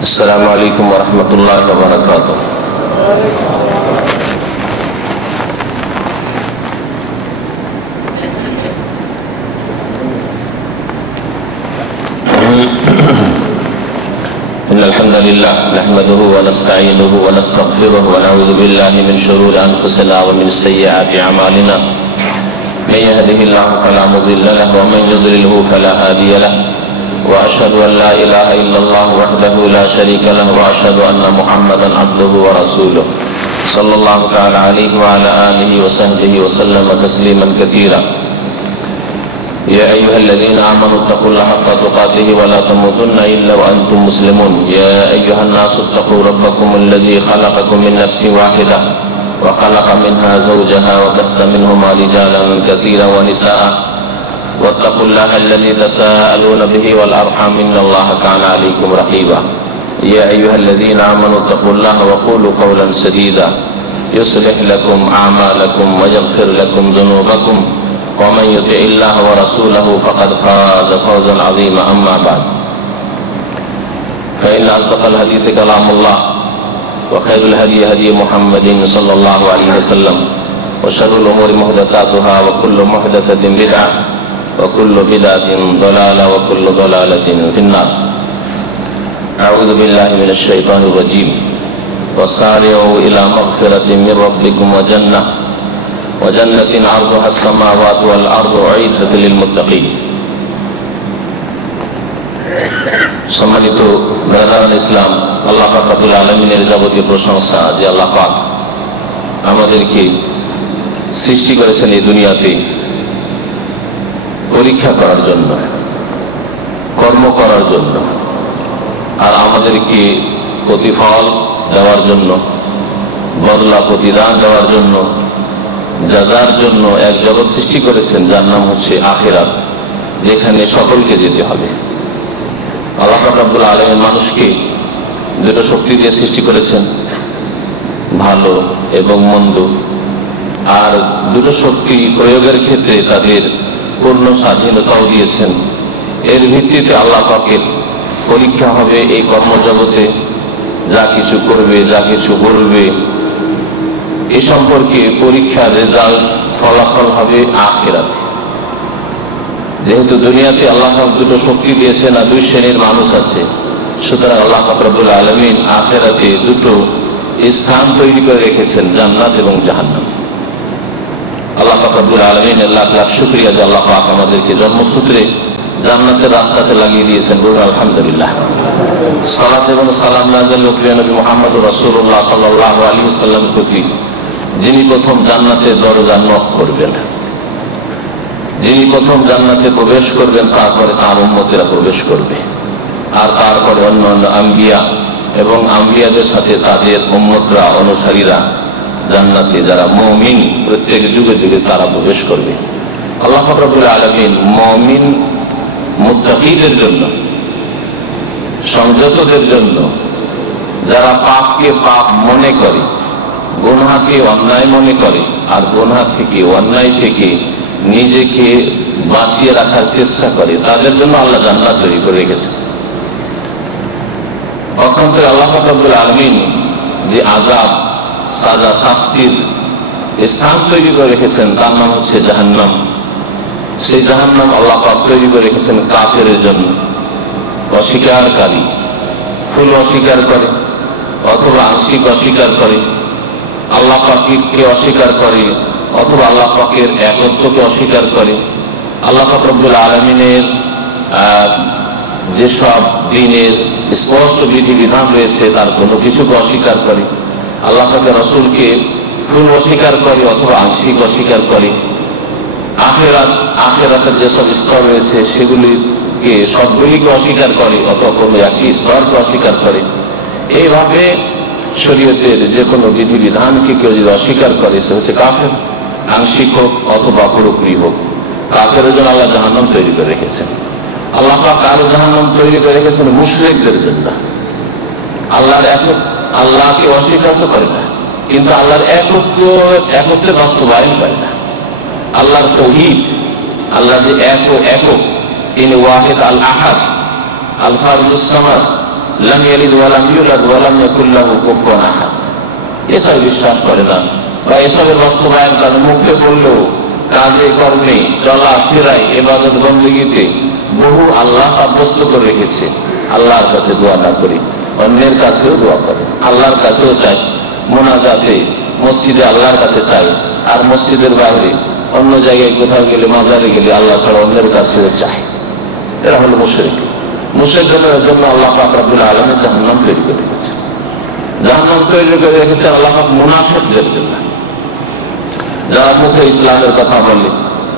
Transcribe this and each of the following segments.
السلام عليكم ورحمة الله وبركاته. إن الحمد لله نحمده ونستعينه ونستغفره ونعوذ بالله من شرور أنفسنا ومن سيئات أعمالنا. من يهده الله فلا مضل له ومن يضلله فلا هادي له. وأشهد أن لا إله إلا الله وحده لا شريك له وأشهد أن محمدا عبده ورسوله صلى الله تعالى عليه وعلى آله وصحبه وسلم تسليما كثيرا. يا أيها الذين آمنوا اتقوا الله حق تقاته ولا تموتن إلا وأنتم مسلمون. يا أيها الناس اتقوا ربكم الذي خلقكم من نفس واحدة وخلق منها زوجها وبث منهما رجالا كثيرا ونساء واتقوا الله الذي تساءلون به والأرحام إن الله كان عليكم رقيبا. يا أيها الذين آمنوا اتقوا الله وقولوا قولا سديدا يصلح لكم أعمالكم ويغفر لكم ذنوبكم ومن يطع الله ورسوله فقد فاز فوزا عظيما. أما بعد فإن أصدق الحديث كلام الله وخير الهدي هدي محمد صلى الله عليه وسلم وشر الأمور محدثاتها وكل محدثة بدعة وكل بدعة ضلالة وكل ضلالة في النار. أعوذ بالله من الشيطان الرجيم. وسارعوا إلى مغفرة من ربكم وجنة عرضها السماوات والأرض أعدت للمتقين. সম্মানিত ব্রাদারান ইসলাম, আল্লাহ পাক রব্বুল আলামিনের যাবতীয় প্রশংসা যে আল্লাহ পাক আমাদেরকে সৃষ্টি করেছেন এই দুনিয়াতে পরীক্ষা করার জন্য, কর্ম করার জন্য, আর আমাদেরকে প্রতিফল দেওয়ার জন্য, বদলা প্রতিদান দেওয়ার জন্য, জাযার জন্য এক জগৎ সৃষ্টি করেছেন যার নাম হচ্ছে আখিরাত, যেখানে সকলকে যেতে হবে। আল্লাহ রাব্বুল আলামিন মানুষকে দুটো শক্তি দিয়ে সৃষ্টি করেছেন, ভালো এবং মন্দ, আর দুটো শক্তি প্রয়োগের ক্ষেত্রে তাদের পূর্ণ স্বাধীনতাও দিয়েছেন। এর ভিত্তিতে আল্লাহ পাকের পরীক্ষা হবে এই কর্মজগতে, যা কিছু করবে, যা কিছু বলবে, এ সম্পর্কে পরীক্ষার রেজাল্ট, ফলাফল হবে আখিরাতে। যেহেতু দুনিয়াতে আল্লাহ পাক দুটো শক্তি দিয়েছেন আর দুই শ্রেণীর মানুষ আছে, সুতরাং আল্লাহ পাক রব্বুল আলামিন আখিরাতে দুটো স্থান তৈরি করে রেখেছেন, জান্নাত এবং জাহান্নাম। আল্লাহ পাক রব্বুল আলামিনের লাখ লাখ শুকরিয়া যে আল্লাহ পাক আমাদেরকে জন্মসূত্রে জান্নাতের রাস্তাতে লাগিয়ে দিয়েছেন। বলুন আলহামদুলিল্লাহ। সালাত এবং সালাম নাযিল প্রিয় নবী মুহাম্মদুর রাসূলুল্লাহ সাল্লাল্লাহু আলাইহি ওয়াসাল্লামের প্রতি, যিনি প্রথম জান্নাতের দরজা নক করবেন, যিনি প্রথম জান্নাতে প্রবেশ করবেন, তারপরে তার উম্মতেরা প্রবেশ করবে, আর তারপরে অন্য অন্য আম্বিয়া এবং আম্বিয়াদের সাথে তাদের উম্মতরা, অনুসারীরা জান্নাতে, যারা মুমিন প্রত্যেক যুগে যুগে তারা প্রবেশ করবে। আল্লাহ পাক রব্বুল আলামিন মুমিন মুত্তাকিদের জন্য, সংযতদের জন্য, যারা পাপকে পাপ মনে করে, গুনাহকে অন্যায় মনে করে, আর গুনাহ থেকে, অন্যায় থেকে নিজেকে বাঁচিয়ে রাখার চেষ্টা করে, তাদের জন্য আল্লাহ জান্নাত তৈরি করে রেখেছেন। পক্ষান্তরে আল্লাহ পাক রব্বুল আলামিন যে আযাব, সাজা, শাস্তির স্থান তৈরি করে রেখেছেন, তার নাম হচ্ছে জাহান্নাম। সেই জাহান্নাম আল্লাহ পাক তৈরি করে রেখেছেন কাফেরের জন্য। অস্বীকারী, ফুল অস্বীকার করে অথবা আংশিক অস্বীকার করে, আল্লাহ পাককে অস্বীকার করে অথবা আল্লাহ পাকের একত্বকে অস্বীকার করে, আল্লাহ পাক রব্বুল আলামিনের যেসব দ্বীনের স্পষ্ট বিধিবিধান রয়েছে তার কোনো কিছুকে অস্বীকার করে, আল্লাহ পাকের রাসূলকে ফুল অস্বীকার করে অথবা আংশিক অস্বীকার করে। আখিরাতের যেসব স্তর রয়েছে সেগুলিকে, সবগুলিকে অস্বীকার করে অথবা কোনো একটি স্তরকে অস্বীকার করে। এইভাবে শরীয়তের যে কোনো বিধিবিধানকে কেউ যদি অস্বীকার করে, সে হচ্ছে কাফের, আংশিক হোক অথবা পুরোপুরি হোক। কাফেরের জন্য আল্লাহ জাহান্নাম তৈরি করে রেখেছেন। আল্লাহ পাক আরো জাহান্নাম তৈরি করে রেখেছেন মুশরিকদের জন্য। আল্লাহকে অস্বীকার তো করে না, কিন্তু আল্লাহর একত্বের বাস্তবায়ন করে না। আল্লাহর তাওহীদ, আল্লাহ যে একক, তিনি ওয়াহিদ আল আহাদ, আল ফারদুস সামাদ, লাম ইয়ালিদ ওয়া লাম ইউলাদ ওয়া লাম ইয়াকুল লাহু কুফুয়ান আহাদ, এসব বিশ্বাস করে না, বা এসবের বাস্তবায়ন তার মুখে বললেও কাজে কর্মে চলা ফেরাই ইবাদত বন্দেগীতে বহু আল্লাহ সাব্যস্ত করে রেখেছে। আল্লাহর কাছে দোয়া না করি, অন্যের কাছেও দোয়া করে, আল্লাহর কাছেও চাই, মোনাজাতে মসজিদে আল্লাহর কাছে চাই, আর মসজিদের বাইরে অন্য জায়গায় কোথাও গেলে, মাজারে গেলে আল্লাহ ছাড়া অন্যের কাছেও চাই। এরা হলো মুশরিক। মুশরিকদের জন্য আল্লাহ পাক রব্বুল আলামিন জাহান্নাম তৈরি করে রেখেছেন। জাহান্নাম তৈরি করে রেখেছেন আল্লাহ পাক মুনাফিকদের জন্য, যারা মুখে ইসলামের কথা বলে,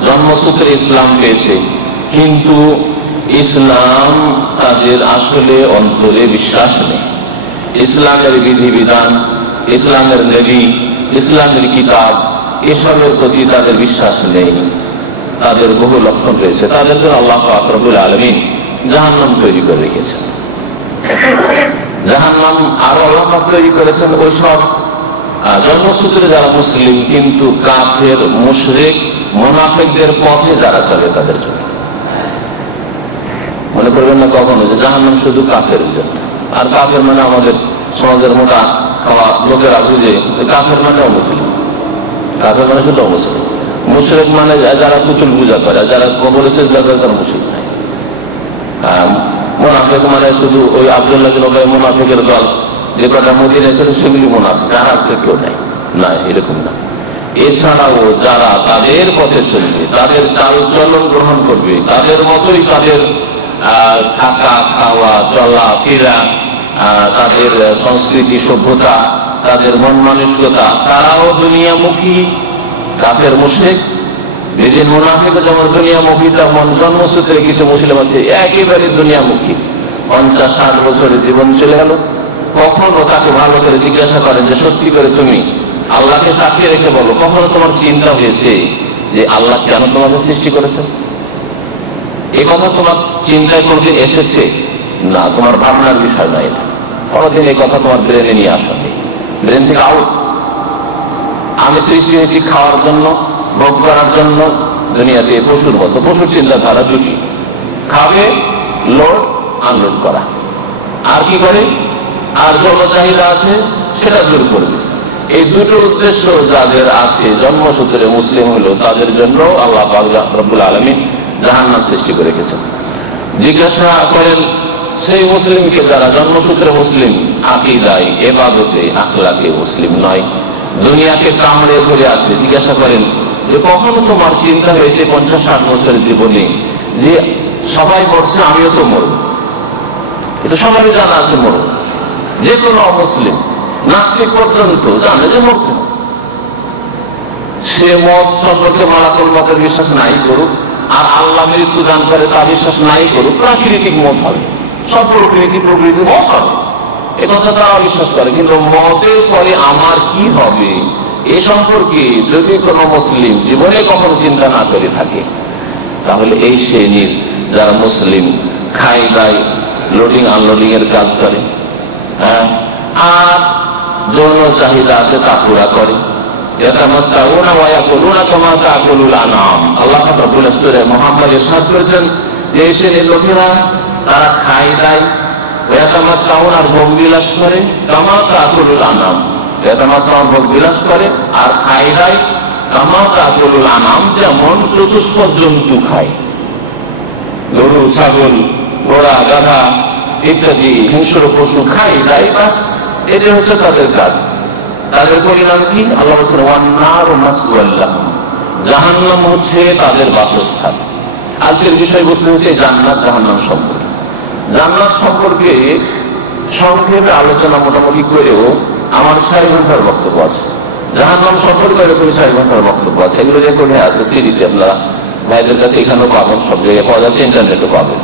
জন্মসূত্রে ইসলাম পেয়েছে, কিন্তু ইসলাম তাদের আসলে অন্তরে বিশ্বাস নেই। ইসলামের বিধিবিধান, ইসলামের নবী, ইসলামের কিতাব, এসবের প্রতি তাদের বিশ্বাস নেই। তাদের বহু লক্ষণ রয়েছে, তাদের জন্য আল্লাহ পাক রব্বুল আলামিন জাহান্নাম তৈরি করে রেখেছেন। জাহান্নাম আরো আল্লাহ পাক তৈরি করেছেন ওইসব জন্মসূত্রে যারা মুসলিম কিন্তু কাফের, মুশরিক, মুনাফিকদের পথে যারা চলে তাদের জন্য। মনে করবেন না কখনো যে জাহান্নাম শুধু কাফের জন্য, আর কাফের মানে আমাদের সমাজের মোটা খাওয়া লোকেরা বুঝে কাফের মানে অমুসলিম, কাফের মানে শুধু অমুসলিম। মুশরিক মানে যারা পুতুল পূজা করে, যারা কবরে সিজদা করে, তারা মুশরিক নাই। মুনাফিক মানে শুধু ওই আব্দুল্লাহ বিন উবাই মুনাফিকের দল, যে কটা মদিনায় ছিল সেগুলি মুনাফিক, আর আজকে কেউ নাই, না এরকম না। এছাড়াও যারা তাদের পথে চলবে, তাদের চাল চলন গ্রহণ করবে, তাদের মতোই তাদের থাকা, খাওয়া, চলা ফেরা, তাদের সংস্কৃতি, সভ্যতা, তাদের মন মানসিকতা, তারাও দুনিয়ামুখী। কাফের মুশরিক যেদিন মুনাফিক যেমন দুনিয়ামুখী, তেমন জন্মসূত্রে কিছু মুসলিম আছে একেবারে দুনিয়ামুখী। 50-60 বছরের জীবন চলে গেল, কখনো তাকে ভালো করে জিজ্ঞাসা করেন যে সত্যি করে তুমি আল্লাহকে সাক্ষী রেখে বলো, কখনো তোমার চিন্তা হয়েছে যে আল্লাহ কেন তোমাকে সৃষ্টি করেছেন? এই কথা তোমার চিন্তায় কোনদিন এসেছে? না, তোমার ভাবনার বিষয় নয় এটা। কোনদিন এই কথা তোমার ব্রেনে নিয়ে আসা নেই, ব্রেন থেকে আউট। আমি সৃষ্টি হয়েছি খাওয়ার জন্য, ভোগ করার জন্য। দুনিয়াতে পশুর মতো, পশুর চিন্তাধারা দুটি, খাবে, লোড আনলোড করা, আর কি করে, আর যত চাহিদা আছে সেটা দূর করবে। এই দুটো উদ্দেশ্য যাদের আছে, জন্মসূত্রে মুসলিম হলো, তাদের জন্য আল্লাহ পাক রব্বুল আলামিন জাহান্নাম সৃষ্টি করে রেখেছেন। জিজ্ঞাসা করেন সেই মুসলিমকে যারা জন্মসূত্রে মুসলিম, আকীদায়, ইবাদতে, আখলাকে মুসলিম নয়, দুনিয়াকে কামড়ে ধরে আছে, জিজ্ঞাসা করেন যে কখনো তোমার চিন্তা হয়েছে 50-60 বছরের জীবনে যে সবাই মরছে, আমিও তো মরব? এটা সবাই জানা আছে মরব, যে কোনো অমুসলিম, নাস্তিক পর্যন্ত জানে যে মরতে হবে। সে মত সম্পর্কে মালাকুল মতের বিশ্বাস নাই করুক, আর আল্লাহ মৃত্যু দান করে তা বিশ্বাস নাই করুক, প্রাকৃতিক মত হবে, সব প্রকৃতি মত হবে, এ কথা তারা বিশ্বাস করে। কিন্তু মতের পরে আমার কি হবে এ সম্পর্কে যদি কোনো মুসলিম জীবনে কখনো চিন্তা না করে থাকে, তাহলে এই শ্রেণীর যারা মুসলিম খাই দায়, লোডিং আনলোডিং এর কাজ করে, আর যৌন চাহিদা আছে তা পুরা করে। লোকেরা তারা খাই দেয়, আর ভোগ বিলাস করে, ভোগ বিলাস করে আর খাই দেয় আনাম, যেমন চতুষ্পদ জন্তু খায়, গরু, ছাগল, ঘোড়া, গাধা ইত্যাদি হিংস্র পশু খাই দেয়, বাস এটা হচ্ছে তাদের কাজ। তাদের পরিণাম কি? আল্লাহ বলছেন জাহান্নাম হচ্ছে তাদের বাসস্থান। আজকের বিষয়বস্তু হচ্ছে জান্নাত জাহান্নাম সম্পর্কে। জান্নাত সম্পর্কে সংক্ষেপে আলোচনা মোটামুটি করেও আমার 6 ঘন্টার বক্তব্য আছে। জাহান্নাম সম্পর্কে এরকম 6 ঘন্টার বক্তব্য আছে, এগুলো রেকর্ডে আছে সিডিতে, আপনারা ভাইদের কাছে এখানেও পাবেন, সব জায়গায় পাওয়া যাচ্ছে, ইন্টারনেটও পাবেন।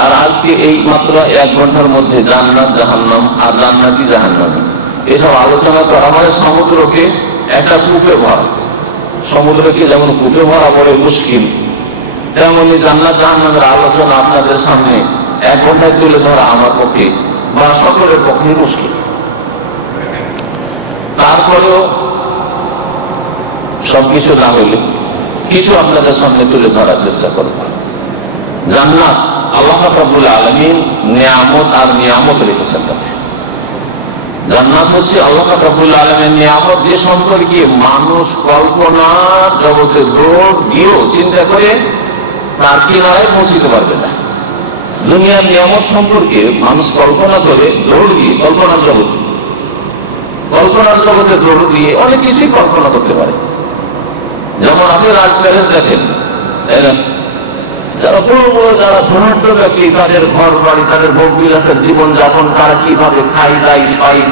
আর আজকে এই মাত্র 1 ঘন্টার মধ্যে জান্নাত জাহান্নাম আর জান্নাতি জাহান্নামী এসব আলোচনা করা মানে সমুদ্রকে একটা কূপে ভরা। সমুদ্রকে যেমন কূপে ভরা বড় মুশকিল, তেমনি জান্নাত জাহান্নামের আলোচনা আপনাদের সামনে 1 ঘন্টায় তুলে ধরা আমার পক্ষে বা সকলের পক্ষে মুশকিল। তারপরেও সবকিছু না হলে কিছু আপনাদের সামনে তুলে ধরার চেষ্টা করব। জান্নাত আল্লাহ রাব্বুল আলামিন নিয়ামত আর নিয়ামত রেখেছেন তাতে। জান্নাত হচ্ছে আল্লাহ রাব্বুল আলামিনের নিয়ামত, যে সম্পর্কে মানুষ কল্পনার জগতে দৌড় গিয়েও চিন্তা করে তার কিনারায় পৌঁছিতে পারবে না। দুনিয়ার নিয়ামত সম্পর্কে মানুষ কল্পনা করে দৌড় দিয়ে কল্পনার জগতে দৌড় দিয়ে অনেক কিছুই কল্পনা করতে পারে। যেমন আপনি রাজ প্যালেস দেখেন, যারা যারা ধনাঢ্য ব্যক্তি, তাদের ঘর বাড়ি, তাদের ভোগ বিলাসের জীবন যাপন, তারা কিভাবে খাই দায় সয়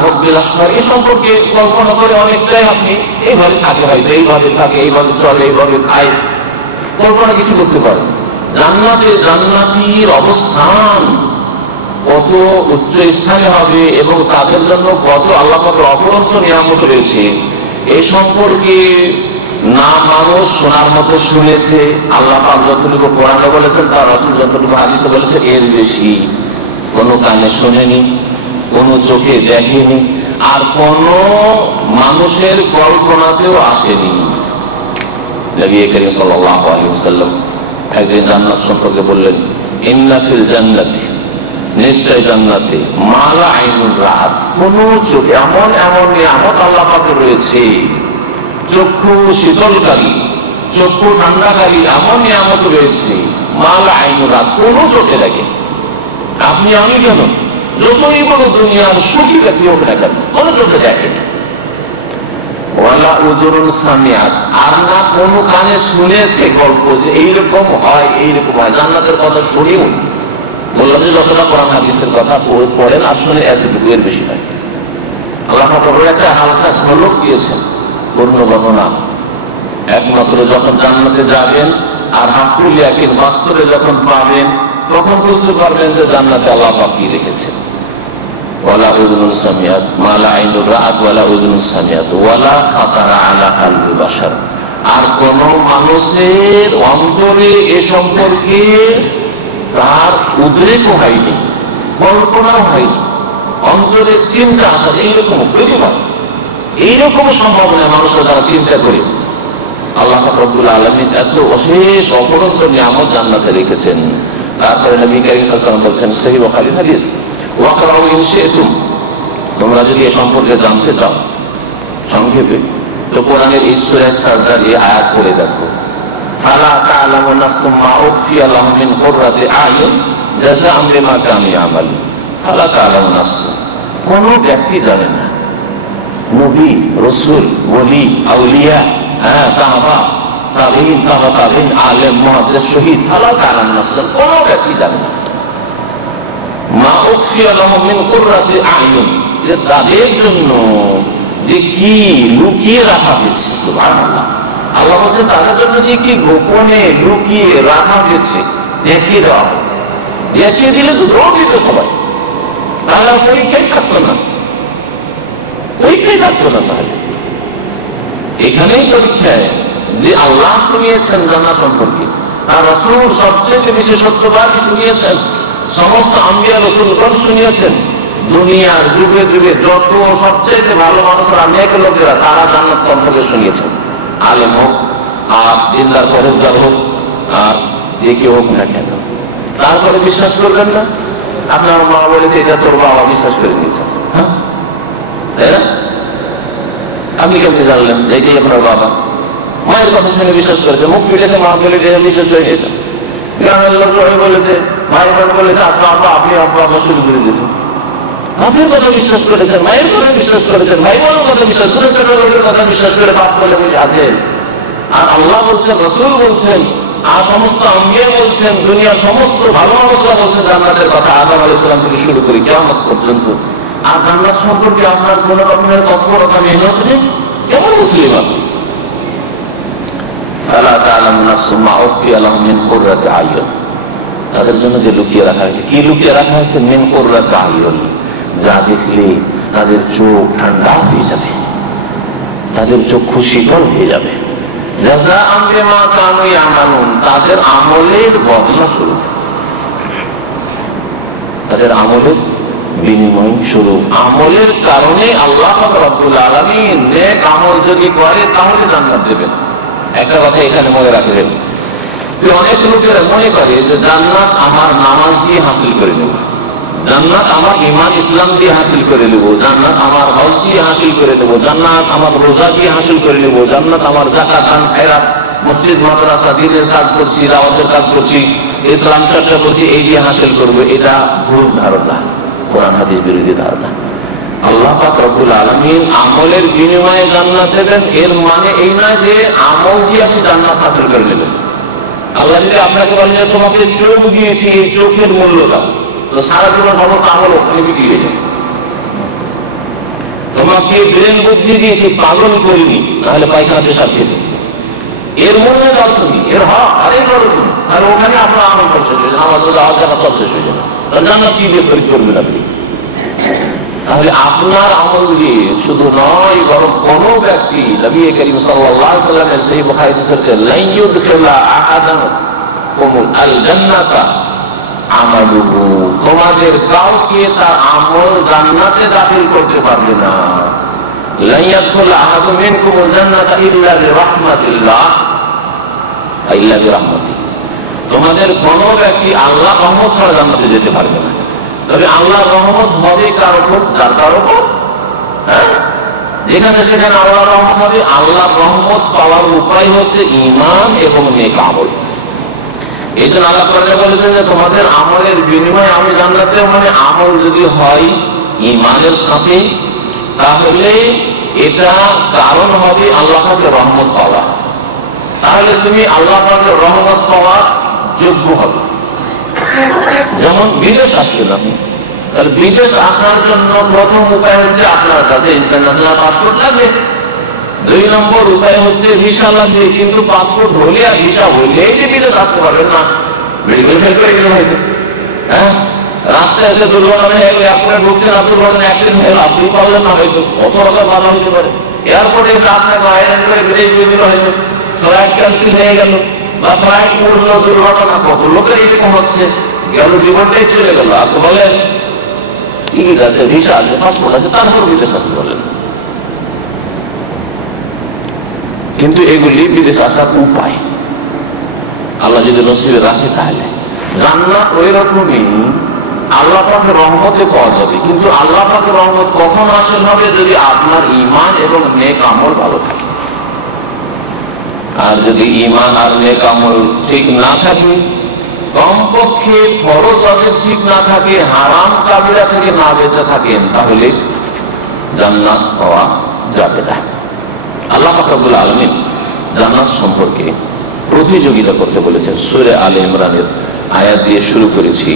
ভোগ বিলাস করে, এ সম্পর্কে কল্পনা করে অনেকটাই আপনি এইভাবে থাকে, হয়তো এইভাবে থাকে, এইভাবে চলে, এইভাবে খায়, কল্পনা কিছু করতে পারেন। জান্নাতে জান্নাতীর অবস্থান কত উচ্চ স্থানে হবে এবং তাদের জন্য কত আল্লাহ পাকের অফুরন্ত নিয়ামত রয়েছে, এই সম্পর্কে না মানুষ শোনার মতো শুনেছে, আল্লাহ পাক যতটুকু কোরআনে বলেছেন, তার রাসূল যতটুকু হাদিসে বলেছেন, এর বেশি কোনো কানে শোনেনি, কোনো চোখে দেখেনি, আর কোনো মানুষের কল্পনাতেও আসেনি। নবী করিম সাল্লাল্লাহু আলাইহি ওয়াসাল্লাম একদিন জান্নাত সম্পর্কে বললেন, ইন্না ফিল জান্নাতি, নিশ্চয় জান্নাতে, মালা আইনুন রাত, কোন চোখে এমন এমন নিয়ামত আল্লাহ পাকের রয়েছে, চক্ষু শীতলকারী, চক্ষু ঠান্ডাকারী এমন নিয়ামত রয়েছে, মালা আইনুন রাত, কোন চোখে দেখে। আপনি আমি কেন, যতই বড় দুনিয়ার সুখী ব্যক্তি হোক না কেন, কোন চোখে দেখেনি। ওয়ালা উযুরুন সামিআত, আর না কোন কানে শুনেছে গল্প যে এইরকম হয়, এইরকম হয়, জান্নাতের কথা শুনিও। বললাম যে যতটা কোরআন হাদিসের কথা পড়েন আর শুনে এতটুকু, এর বেশি নয়। আল্লাহ পাক একটা হালকা ঝলক দিয়েছেন, পূর্ণ বর্ণনা। একমাত্র যখন জান্নাতে যাবেন আর হাকুল ইয়াকিন বাস্তবে যখন পাবেন, তখন বুঝতে পারবেন যে জান্নাতে আল্লাহ পাক কি রেখেছেন। ওয়ালা উযুনুন সামিআত, মা লা আইনুর রাআত ওয়ালা উযুনুন সামিআত ওয়ালা খাতারা আলা কলবি বাশার, আর কোন মানুষের অন্তরে এ সম্পর্কে তার উদ্রেকও হয়নি, কল্পনাও হয়নি, অন্তরে চিন্তা আসা যে এইরকম হতে পারে, এইরকম সম্ভাবনা মানুষের দ্বারা চিন্তা করে আল্লাহ রাব্বুল আলামিন এত অশেষ অপরন্ত নিয়ামত জান্নাতে রেখেছেন। তারপরে নবী কারীম সাল্লাল্লাহু আলাইহি ওয়াসাল্লাম বলছেন, সহিহ বুখারীর হাদিস, ওয়াকরাউ ইন শি'তুম, তোমরা যদি এ সম্পর্কে জানতে চাও সংক্ষেপে, তো কোরআনের সূরা সাজদার এই আয়াত পড়ে দেখো, ফালা তা'লামু নাফসুম মা উখফিয়া লাহুম মিন কুররাতি আয়ুন জাযাআম বিমা কানু ইয়ামালুন। ফালা তা'লামু নাফসুম, কোন ব্যক্তি জানে না, নবী, রাসূল, ওলি, আউলিয়া, সাহাবা, তাবেঈন, তাবা তাবেঈন, আলেম, মুহাদ্দিস, শহীদ, ফালা তা'লামু নাফসুম, কোন ব্যক্তি জানে না মা উখফিয়া লাহুম মিন কুররাতি আয়ুন, যে তাদের জন্য যে কি লুকিয়ে রাখা হয়েছে। সুবহানাল্লাহ, আল্লাহ বলছে তাদের জন্য যে কি গোপনে লুকিয়ে রাখা হয়েছে দেখিয়ে দেওয়া হবে। দেখিয়ে দিলে তো দৌড় দিত সবাই, তাহলে পরীক্ষায় থাকতো না, পরীক্ষায় থাকতো না। তাহলে এখানেই পরীক্ষায় যে আল্লাহ শুনিয়েছেন জান্নাত সম্পর্কে, আর রাসূল সবচেয়ে বেশি সত্যবাদী শুনিয়েছেন, সমস্ত আম্বিয়া রাসূলগণ শুনিয়েছেন। দুনিয়ার যুগে যুগে যত সবচেয়ে ভালো মানুষরা, নেক লোকেরা, তারা জান্নাত সম্পর্কে শুনিয়েছেন। আলেম হোক আর দিনদার পরেশগার হোক আর যে কেউ হোক না কেন, তারপরে বিশ্বাস করবেন না। আপনার মা বলেছে এটা তোর বাবা, বিশ্বাস করে নিয়েছেন, হ্যাঁ, তাই না? আপনি কেমনি জানলেন যে এটাই আপনার বাবা? মায়ের কথা শুনে বিশ্বাস করেছে, মুখ ফিরেছে, মা বলে বিশ্বাস করে নিয়েছেন। গ্রামের লোক বলেছে, ভাই বোন বলেছে আপনার আব্বা, আপনি আব্বা আব্বা শুরু করে দিয়েছেন। আপনার কথা বিশ্বাস করেছেন, মায়ের কথা বিশ্বাস করেছেন, ভাই বোনের কথা বিশ্বাস করেছেন, লোকের কথা বিশ্বাস করে বাপ বলে বসে আছেন। আর আল্লাহ বলছেন, রাসূল বলছেন, আর সমস্ত আম্বিয়া বলছেন, দুনিয়ার সমস্ত ভালো মানুষরা বলছেন জান্নাতের কথা, আদম আলাইহিস সালাম থেকে শুরু করে কিয়ামত পর্যন্ত। আর জান্নাত সম্পর্কে আপনার কোন রকমের তৎপরতা মেহনত নেই, কেমন মুসলিম আপনি? ফালা তা'লামু নাফসুম মা উখফিয়া লাহুম মিন কুররাতি আয়ুন, তাদের জন্য যে লুকিয়ে রাখা হয়েছে। কি লুকিয়ে রাখা হয়েছে? মিন কুররাতি আয়ুন, যা দেখলে তাদের চোখ ঠান্ডা হয়ে যাবে, তাদের চক্ষু শীতল হয়ে যাবে। জাযাআম বিমা কানু ইয়ামালুন, তাদের আমলের বদলা স্বরূপ, তাদের আমলের বিনিময় স্বরূপ। আমলের কারণে আল্লাহ রাব্বুল আলামিন নেক আমল যদি করে তাহলে জান্নাত দেবেন। একটা কথা এখানে মনে রাখবেন, অনেক লোকেরা মনে করে যে জান্নাত আমার নামাজ দিয়ে হাসিল করে নেব, জান্নাত আমার ঈমান ইসলাম দিয়ে হাসিল করে নেব, জান্নাত আমার হজ দিয়ে হাসিল করে নেব, জান্নাত আমার রোজা দিয়ে হাসিল করে নেব, জান্নাত আমার যাকাত দান খায়রাত মসজিদ মাদ্রাসা দ্বীনের কাজ করছি, দাওয়াতের কাজ করছি, ইসলাম চর্চা করছি, এই দিয়ে হাসিল করবে। এটা ভুল ধারণা, কোরআন হাদিস বিরোধী ধারণা। আল্লাহ পাক রব্বুল আলামিন আমলের বিনিময়ে জান্নাত দেবেন, এর মানে এই নয় যে আমল দিয়ে আপনি জান্নাত হাসিল করে নেবেন। আল্লাহ যদি আপনাকে বলেন যে তোমাকে চোখ দিয়েছি, এই চোখের মূল্য দাও, তো সারা জীবন সমস্ত আমল ওখানে বিক্রি হয়ে যাবে। তোমাকে ব্রেন বুদ্ধি দিয়েছি, পাগল করিনি, নাহলে পায়খানা পেশাব খেতে, এর মূল্য দাও তুমি, এর হক আরে করো তুমি, আর ওখানে আপনার আমল সব শেষ হয়ে যাবে, আমাদের জায়গা সব শেষ হয়ে যাবে, জান্নাত কি দিয়ে খরিদ করবেন আপনি? তাহলে আপনার আমল দিয়ে শুধু নয়, বরং কোন ব্যক্তি নবী করিম সাল্লাল্লাহু আলাইহি ওয়াসাল্লামের সহিহ বুখারীতে এসেছে লা ইউদখিলা আহাদাকুমুল আল জান্নাতা আমালুহু, তোমাদের কাউকে তার আমল জান্নাতে দাখিল করতে পারবে না। লা ইয়াদখুল আহাদু মিনকুমুল জান্নাতা ইল্লা বিরাহমাতিল্লাহ ইল্লা বিরাহমাতি, তোমাদের কোন ব্যক্তি আল্লাহর রহমত ছাড়া জান্নাতে যেতে পারবে না। তবে আল্লাহর রহমত হবে কার উপর? যার কার উপর, হ্যাঁ, যেখানে সেখানে আল্লাহর রহমত হবে। আল্লাহর রহমত পাওয়ার উপায় হচ্ছে ঈমান এবং নেক আমল। এই জন্য আল্লাহ কোরআনে বলেছেন যে তোমাদের আমলের বিনিময়ে আমি জান্নাত দেব, মানে আমল যদি হয় ঈমানের সাথে, তাহলে এটা কারণ হবে আল্লাহ পাকের রহমত পাওয়া, তাহলে তুমি আল্লাহ পাকের রহমত পাওয়ার যোগ্য হবে। যেমন বিদেশ আসবেন আপনি, তাহলে বিদেশ আসার জন্য প্রথম উপায় হচ্ছে আপনার কাছে ইন্টারন্যাশনাল পাসপোর্ট লাগবে। 2 নম্বর উপায় হচ্ছে ভিসা লাগবে, কিন্তু পাসপোর্ট হলে আর ভিসা হইলেই যে বিদেশ আসতে পারবেন না, মেডিকেল ফেল করে গেলেন হয়তো, হ্যাঁ, রাস্তায় এসে দুর্ঘটনা হয়ে গেলে আপনার ঢুকছেন, দুর্ঘটনা অ্যাক্সিডেন্ট হয়ে আপনি পারলেন না, হয়তো কত রকম বাধা হতে পারে। এয়ারপোর্টে এসে আপনাকে আয়রন করে বিদেশ দিয়ে দিল, হয়তো ফ্লাইট ক্যান্সেল হয়ে গেল বা ফ্লাইট উড়লো, দুর্ঘটনা, কত লোকের এরকম হচ্ছে, গেল জীবনটাই চলে গেল। আজকে বলেন টিকিট আছে, ভিসা আছে, পাসপোর্ট আছে, তারপর বিদেশ আসতে বলেন। কিন্তু এগুলি বিদেশ আসার উপায় আল্লাহ যদি নসিবে রাখে, তাহলে জান্নাত ওই রকমই আল্লাহ পাকের রহমতে পাওয়া যাবে। কিন্তু আল্লাহ পাকের রহমত কখন হাসিল হবে? যদি আপনার ঈমান এবং নেক আমল ভালো থাকে। আর যদি ঈমান আর নেক আমল ঠিক না থাকে, কমপক্ষে ফরজ ওয়াজিব ঠিক না থাকে, হারাম কাবিরা থেকে না বেঁচে থাকেন, তাহলে জান্নাত পাওয়া যাবে না। আল্লাহ পাক রব্বুল আলামিন জান্নাত সম্পর্কে প্রতিযোগিতা করতে বলেছেন। সূরা আলে ইমরানের আয়াত দিয়ে শুরু করেছি,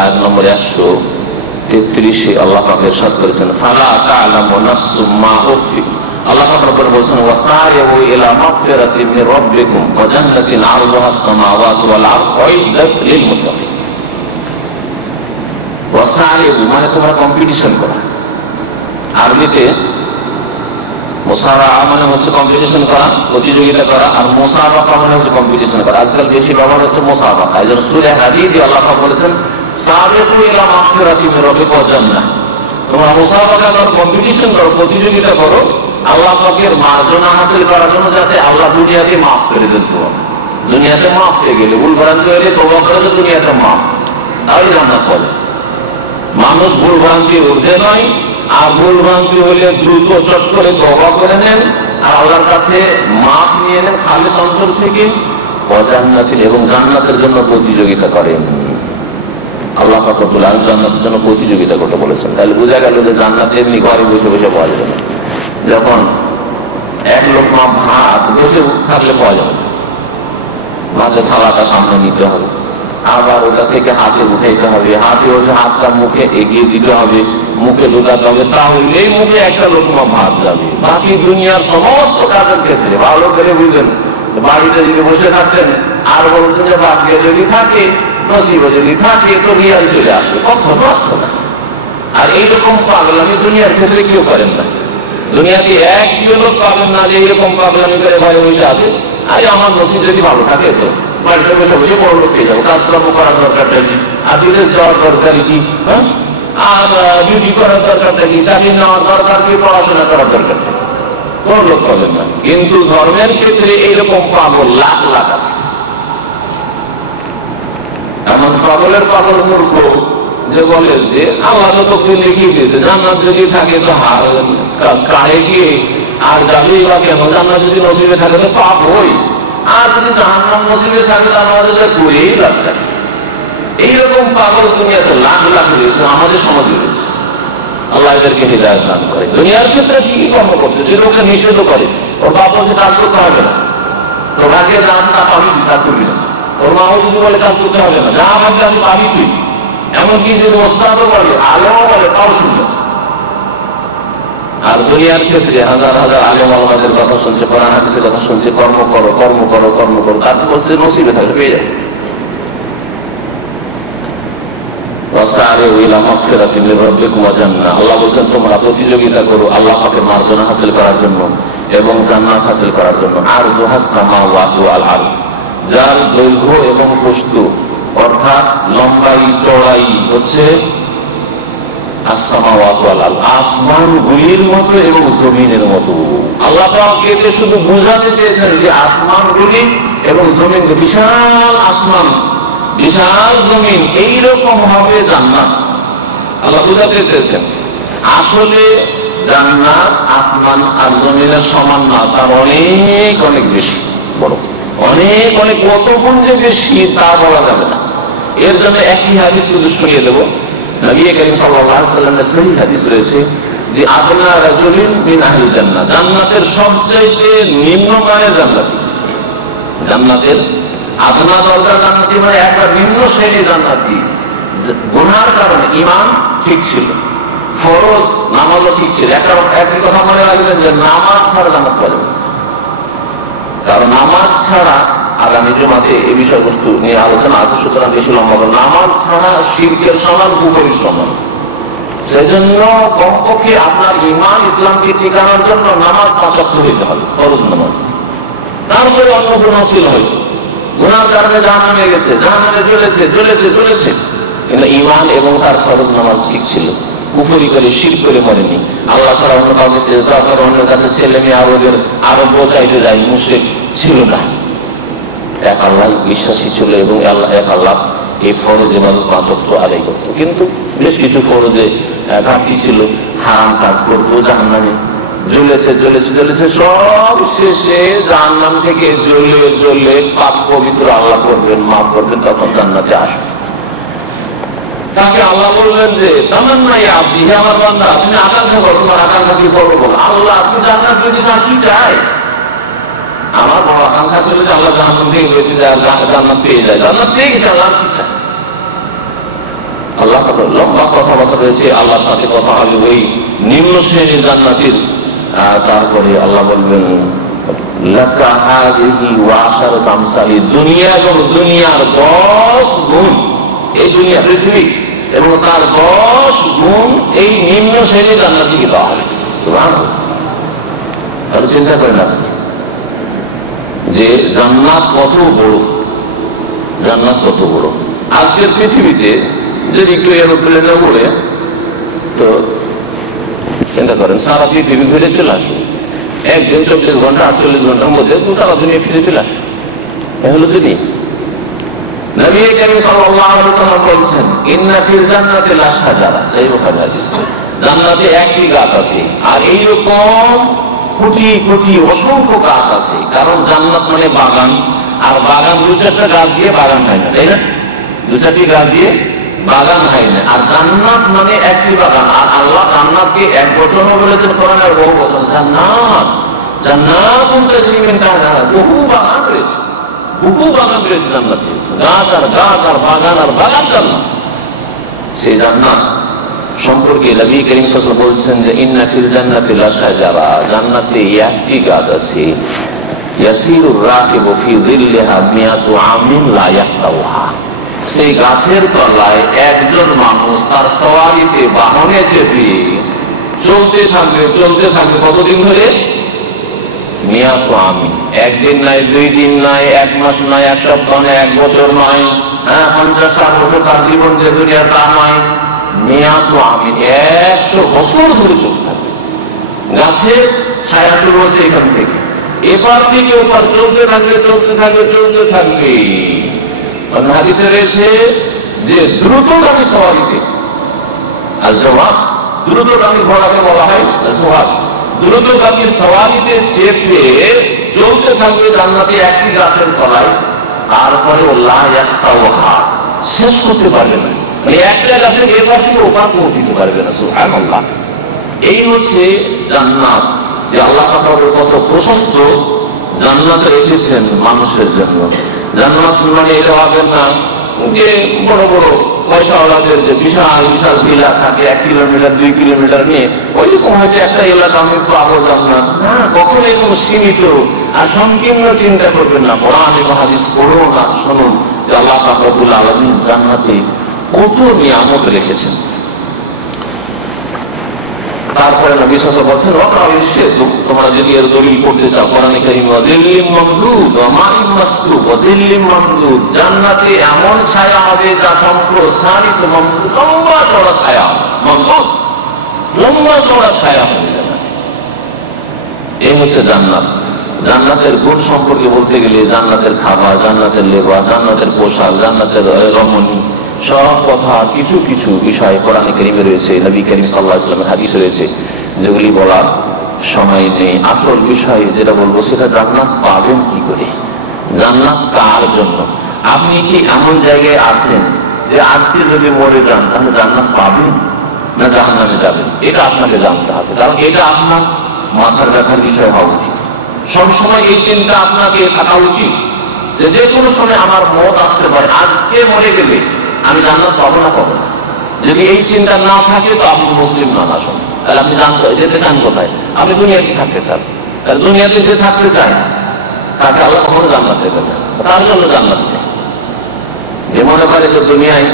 আয়াত নম্বর 133 আল্লাহ পাক ইরশাদ করেছেন, ফালা তা'লামু নাফসুম মা উখফি, আল্লাহ পাক রব্বুল বলেছেন, ওয়াসারিউ ইলা মাগফিরাতিন মির রাব্বিকুম ওয়া জান্নাতিন আরদুহাস সামাওয়াতু ওয়াল আরদু উইদ্দাত লিল মুত্তাকিন। ওয়াসারিউ মানে তোমরা কম্পিটিশন করো। আরবিতে মুসারাআ মানে হচ্ছে কম্পিটিশন করা, প্রতিযোগিতা করা, আর মুসাবাকা মানে হচ্ছে কম্পিটিশন করা। আজকাল বেশি ব্যবহার হচ্ছে মুসাবাকা। এই জন্য সূরা হাদীদে আল্লাহ পাক বলেছেন, সাবিকু ইলা মাগফিরাতিন মির রাব্বিকুম ওয়া জান্নাহ, তোমরা মুসাবাকা করো, কম্পিটিশন করো, প্রতিযোগিতা করো আল্লাহ পাকের মার্জনা হাসিল করার জন্য, যাতে আল্লাহ দুনিয়াতে মাফ করে দেন। তোমাকে দুনিয়াতে মাফ হয়ে গেলে, ভুল ভ্রান্তি হলে তওবা করে তো দুনিয়াতে মাফ, তাহলে জান্নাত পাবে। মানুষ ভুল ভ্রান্তি উঠতে নয়, আর ভুল ভ্রান্তি হলে দ্রুত চট করে তওবা করে নেন আর আল্লাহর কাছে মাফ নিয়ে নেন খালিস অন্তর থেকে, জান্নাতিন এবং জান্নাতের জন্য প্রতিযোগিতা করেন। আল্লাহ পাক রব্বুল আলামিন জান্নাতের জন্য প্রতিযোগিতা করতে বলেছেন। তাহলে বোঝা গেল যে জান্নাত এমনি ঘরে বসে বসে পাওয়া যাবে না। যখন এক লোকমা ভাত বসে থাকলে পাওয়া যাবে না, ভাতের থালাটা সামনে নিতে হবে, আবার ওটা থেকে হাতে উঠাইতে হবে, হাতে ওঠে হাতটা মুখে এগিয়ে দিতে হবে, মুখে ঢোকাতে হবে, তাহলেই মুখে একটা লোকমা ভাত যাবে। বাকি দুনিয়ার সমস্ত কাজের ক্ষেত্রে ভালো করে বুঝেন, বাড়িতে যদি বসে থাকতেন আর বলতেন যে ভাগ্যে যদি থাকে, নসিবে যদি থাকে, তো রিয়াল চলে আসবে, কখনো আসতো না। আর এইরকম পাগলামি দুনিয়ার ক্ষেত্রে কেউ করেন না। দুনিয়াতে একটিও লোক পাবেন না যে এইরকম পাগলামি করে ঘরে বসে আছে, আরে আমার নসিব যদি ভালো থাকে তো বাড়িতে বসে বসে বড় লোক পেয়ে যাবো, কাজকর্ম করার দরকারটা কি, আর বিদেশ যাওয়ার দরকারই কি, হ্যাঁ, আর ডিউটি করার দরকারটা কি, চাকরি নেওয়ার দরকার কি, পড়াশোনা করার দরকারটা কি, কোন লোক পাবেন না। কিন্তু ধর্মের ক্ষেত্রে এইরকম পাগল লাখ লাখ আছে। পাগলের পাগল মূর্খ যে বলে যে আল্লাহ তো তোকে লিখিয়ে দিয়েছে জান্নাত যদি থাকে তো কারে গিয়ে আর যাবেই বা কেন, জান্নাত যদি নসিবে থাকে তো পাপ হই, আর যদি জাহান্নাম নসিবে থাকে তো আমাদের করেই লাভ থাকে। এইরকম পাগল দুনিয়াতে লাখ লাখ রয়েছে, আমাদের সমাজে রয়েছে। আল্লাহ এদেরকে হিদায়াত দান করে। দুনিয়ার ক্ষেত্রে ঠিকই কর্ম করছে, যে লোককে নিষেধ করে, ওর বাপ বলছে কাজ করতে হবে না, তোর ভাগ্যে যা আছে তা পাবি, কাজ করবি না। ওর মাও যদি বলে কাজ করতে হবে না, যা ভাগ্যে আছে পাবি তুই। এমনকি যদি ওস্তাদও বলে, আলেমও বলে, তাও শুনবে। আর দুনিয়ার ক্ষেত্রে হাজার হাজার আলেম আলমাদের কথা শুনছে, কোরআন হাদিসের কথা শুনছে, কর্ম করো কর্ম করো কর্ম করো, তারপর বলছে নসিবে থাকলে পেয়ে যাবে। আল্লাহ বলছেন তোমরা প্রতিযোগিতা করো আল্লাহ পাকের মার্জনা হাসিল করার জন্য এবং জান্নাত হাসিল করার জন্য। আর যার দৈর্ঘ্য এবং প্রস্থ অর্থাৎ লম্বাই চড়াই হচ্ছে আসমানগুলির মতো এবং জমিনের মতো। আল্লাহ পাক এতে শুধু বোঝাতে চেয়েছেন যে আসমানগুলি এবং জমিন, বিশাল আসমান বিশাল জমিন এইরকম হবে জান্নাত, আল্লাহ বোঝাতে চেয়েছেন। আসলে জান্নাত আসমান আর জমিনের সমান না, তার অনেক অনেক বেশি বড়, অনেক অনেক কত গুণ যে বেশি তা বলা যাবে না। এর জন্য একই হাদিস শুধু শুনিয়ে দেবো। নবী করিম সাল্লাল্লাহু আলাইহি ওয়াসাল্লামের সহিহ হাদিস রয়েছে যে আদনা রাজুলিন মিন আহলিল জান্নাহ, জান্নাতের সবচেয়ে নিম্নমানের জান্নাতি, জান্নাতের আদনা দরজা জান্নাতি মানে একটা নিম্ন শ্রেণীর জান্নাতি। গুনার কারণে ঈমান ঠিক ছিল, ফরজ নামাজও ঠিক ছিল। একই কথা মনে রাখবেন যে নামাজ ছাড়া জান্নাত পাওয়া যাবে, কারণ নামাজ ছাড়া, আগামী জুমাতে এই বিষয়বস্তু নিয়ে আলোচনা আছে, সুতরাং বেশি লম্বা হবে। নামাজ ছাড়া শিরকের সমান, কুফরের সমান। সেই জন্য কমপক্ষে আপনার ঈমান ইসলামকে ঠিকানোর জন্য নামাজ 5 ওয়াক্ত হইতে হবে, ফরজ নামাজ। তারপরে অন্য গুনাহ ছিল, হয়তো গুনার কারণে জাহান্নামে গেছে, জাহান্নামে জ্বলেছে, কিন্তু ঈমান এবং তার ফরজ নামাজ ঠিক ছিল, কুফরি করে শিরক করে মরেনি। আল্লাহ ছাড়া অন্য কাউকে সিজদা করে, অন্যের কাছে ছেলে মেয়ে আরব চাইতে যায়, মুশরিক ছিল না, এক আল্লাহ বিশ্বাসী ছিল এবং এক আল্লাহ এই ফরজ ইবাদত 5 ওয়াক্ত আদায় করত। কিন্তু বেশ কিছু ফরজে ঘাটতি ছিল, হারাম কাজ করতো, জাহান্নামে জ্বলেছে, সব শেষে জাহান্নাম থেকে জ্বলে পাপ পবিত্র আল্লাহ করবেন, মাফ করবেন, তখন জান্নাতে আসবে। তাকে আল্লাহ বললেন যে তামান্না ইয়া আবদি, হে আমার বান্দা তুমি আকাঙ্ক্ষা করো, তোমার আকাঙ্ক্ষা কি বলো বল। আল্লাহ তুমি জান্নাত পেতে চাও, কি চাই? আমার বড় আকাঙ্ক্ষা ছিল যে আল্লাহ জাহান্নাম থেকে বেঁচে যায়, জান্নাত পেয়ে যায়, জান্নাত পেয়ে গেছে, আল্লাহ কি চাই? আল্লাহ লম্বা কথাবার্তা রয়েছে, আল্লাহর সাথে কথা হবে ওই নিম্ন শ্রেণীর জান্নাতীর। তারপরে আল্লাহ বলবেন লাকা হাযিহি ওয়া আশারাতু আমসালি, দুনিয়া এবং দুনিয়ার 10 গুণ, এই দুনিয়া পৃথিবী এবং তার 10 গুণ এই নিম্ন শ্রেণীর জান্নাতীকে দেওয়া হবে। সুবহানাল্লাহ। তাহলে চিন্তা করেন আপনি যে জান্নাত কত বড়, জান্নাত কত বড়। আজকের পৃথিবীতে যদি একটু এরোপ্লেনে উড়ে, তো চিন্তা করেন সারা পৃথিবী ঘুরে চলে আসবে, একদিন 24 ঘন্টা 48 ঘন্টার মধ্যে সারা দুনিয়া ফিরে চলে আসবে। এ হলো দুনিয়া। নবী করিম সাল্লাল্লাহু আলাইহি ওয়াসাল্লাম বলেছেন ইন্না ফিল জান্নাতি লাশজারা, সেই বুখারী হাদিস, জান্নাতে একটি গাছ আছে আর এইরকম কোটি কোটি অসংখ্য গাছ আছে। কারণ জান্নাত মানে বাগান, আর বাগান 2-4টা গাছ দিয়ে বাগান হয় না, তাই না? 2-4টি গাছ দিয়ে বাগান হয় না। আর জান্নাত মানে একটি বাগান। আর আল্লাহ জান্নাতকে এক বচনও বলেছেন কোরআনে, আর বহু বচন। জান্নাত, জান্নাতুন তাজরি মিন তাহতিহা, বহু বাগান রয়েছে, বহু বাগান রয়েছে জান্নাতে, গাছ আর গাছ আর বাগান আর বাগান জান্নাত। সেই জান্নাত সম্পর্কে নবী করিম সাল্লাল্লাহু আলাইহি ওয়াসাল্লাম বলছেন যে ইন্না ফিল জান্নাতি লাশজারা, জান্নাতে একটি গাছ আছে, ইয়াসিরুর রাকিবু ফি যিল্লিহা মিয়াতু আমিন লা ইয়াহতাউহা, সেই গাছের তলায় একজন মানুষ তার সওয়ারিতে বাহনে চেপে চলতে থাকবে কতদিন ধরে? মিয়াতু আমিন, একদিন নয়, 2 দিন নয়, 1 মাস নয়, 1 সপ্তাহ নয়, 1 বছর নয়, 50-60 বছর তার জীবন যে দুনিয়ার তা নয়, মিয়াতু আমিন, 100 বছর ধরে চলতে থাকবে। গাছের ছায়া শুরু হচ্ছে এখান থেকে, এপার থেকে ওপার চলতে থাকবে। হাদিসে রয়েছে যে দ্রুতগামী সওয়ারিতে, আল জওয়াদ দ্রুতগামী ঘোড়াকে বলা হয় আল জওয়াদ, দ্রুতগামী সওয়ারিতে চেপে চলতে থাকবে জান্নাতে একটি গাছের তলায়, তারপরে শেষ করতে পারবে না, মানে একটা গাছের এবার থেকে ওপার পৌঁছিতে পারবে না। সুবহানাল্লাহ। এই হচ্ছে জান্নাত, যে আল্লাহ পাকের কত প্রশস্ত জান্নাত রেখেছেন মানুষের জন্য। জান্নাত মানে এটা ভাবেন না যে বড় বড় পয়সাওয়ালাদের যে বিশাল বিশাল ভিলা থাকে 1 কিলোমিটার 2 কিলোমিটার নিয়ে, ওইরকম হয়তো একটা এলাকা আমি পাবো জান্নাত না, কখনো এরকম সীমিত আর সংকীর্ণ চিন্তা করবেন না। কোরআন এবং হাদিস পড়ুন আর শুনুন যে আল্লাহ পাক রব্বুল আলামিন জান্নাতে কত নিয়ামত রেখেছেন। তারপরে নবী সাল্লাল্লাহু আলাইহি ওয়াসাল্লাম বলছেন, তোমরা যদি এর দলিল পড়তে চাও কোরআনে কারীম, ওয়াজিল্লিম মামদুদ ওয়া মাইন মাসকুব, ওয়াজিল্লিম মামদুদ, জান্নাতে এমন ছায়া হবে যা সম্প্রসারিত, মামদুদ লম্বা চওড়া ছায়া, মামদুদ লম্বা চওড়া ছায়া হবে জান্নাতে। এই হচ্ছে জান্নাত। জান্নাতের গুণ সম্পর্কে বলতে গেলে জান্নাতের খাবার, জান্নাতের লেবাস, জান্নাতের পোশাক, জান্নাতের রমণী, সব কথা কিছু কিছু বিষয় কোরআনে কারীমে রয়েছে, নবী করিম সাল্লাল্লাহু আলাইহি ওয়াসাল্লামের হাদিসে রয়েছে, যেগুলি বলার সময় নেই। আসল বিষয় যেটা বলবো সেটা জান্নাত পাবেন কি করে, জান্নাত কার জন্য। আপনি কি এমন জায়গায় আছেন যে আজকে যদি মরে যান তাহলে জান্নাত পাবেন না জাহান্নামে যাবেন? এটা আপনাকে জানতে হবে, কারণ এটা আপনার মাথার ব্যথার বিষয় হওয়া উচিত। সবসময় এই চিন্তা আপনাকে থাকা উচিত যে যে কোনো সময় আমার মত আসতে পারে, আজকে মরে গেলে আমি জান্নাত পাবো না পাবো না। যদি এই চিন্তা না থাকে তো আপনি মুসলিম নন। আসলে তাহলে আপনি যেতে চান কোথায়? আপনি দুনিয়াতে থাকতে চান। তাহলে দুনিয়াতে যে থাকতে চায় তাকে আল্লাহ কখনো জান্নাত দেবেন না, তার জন্য জান্নাত নেই। যে মনে করে যে দুনিয়ায়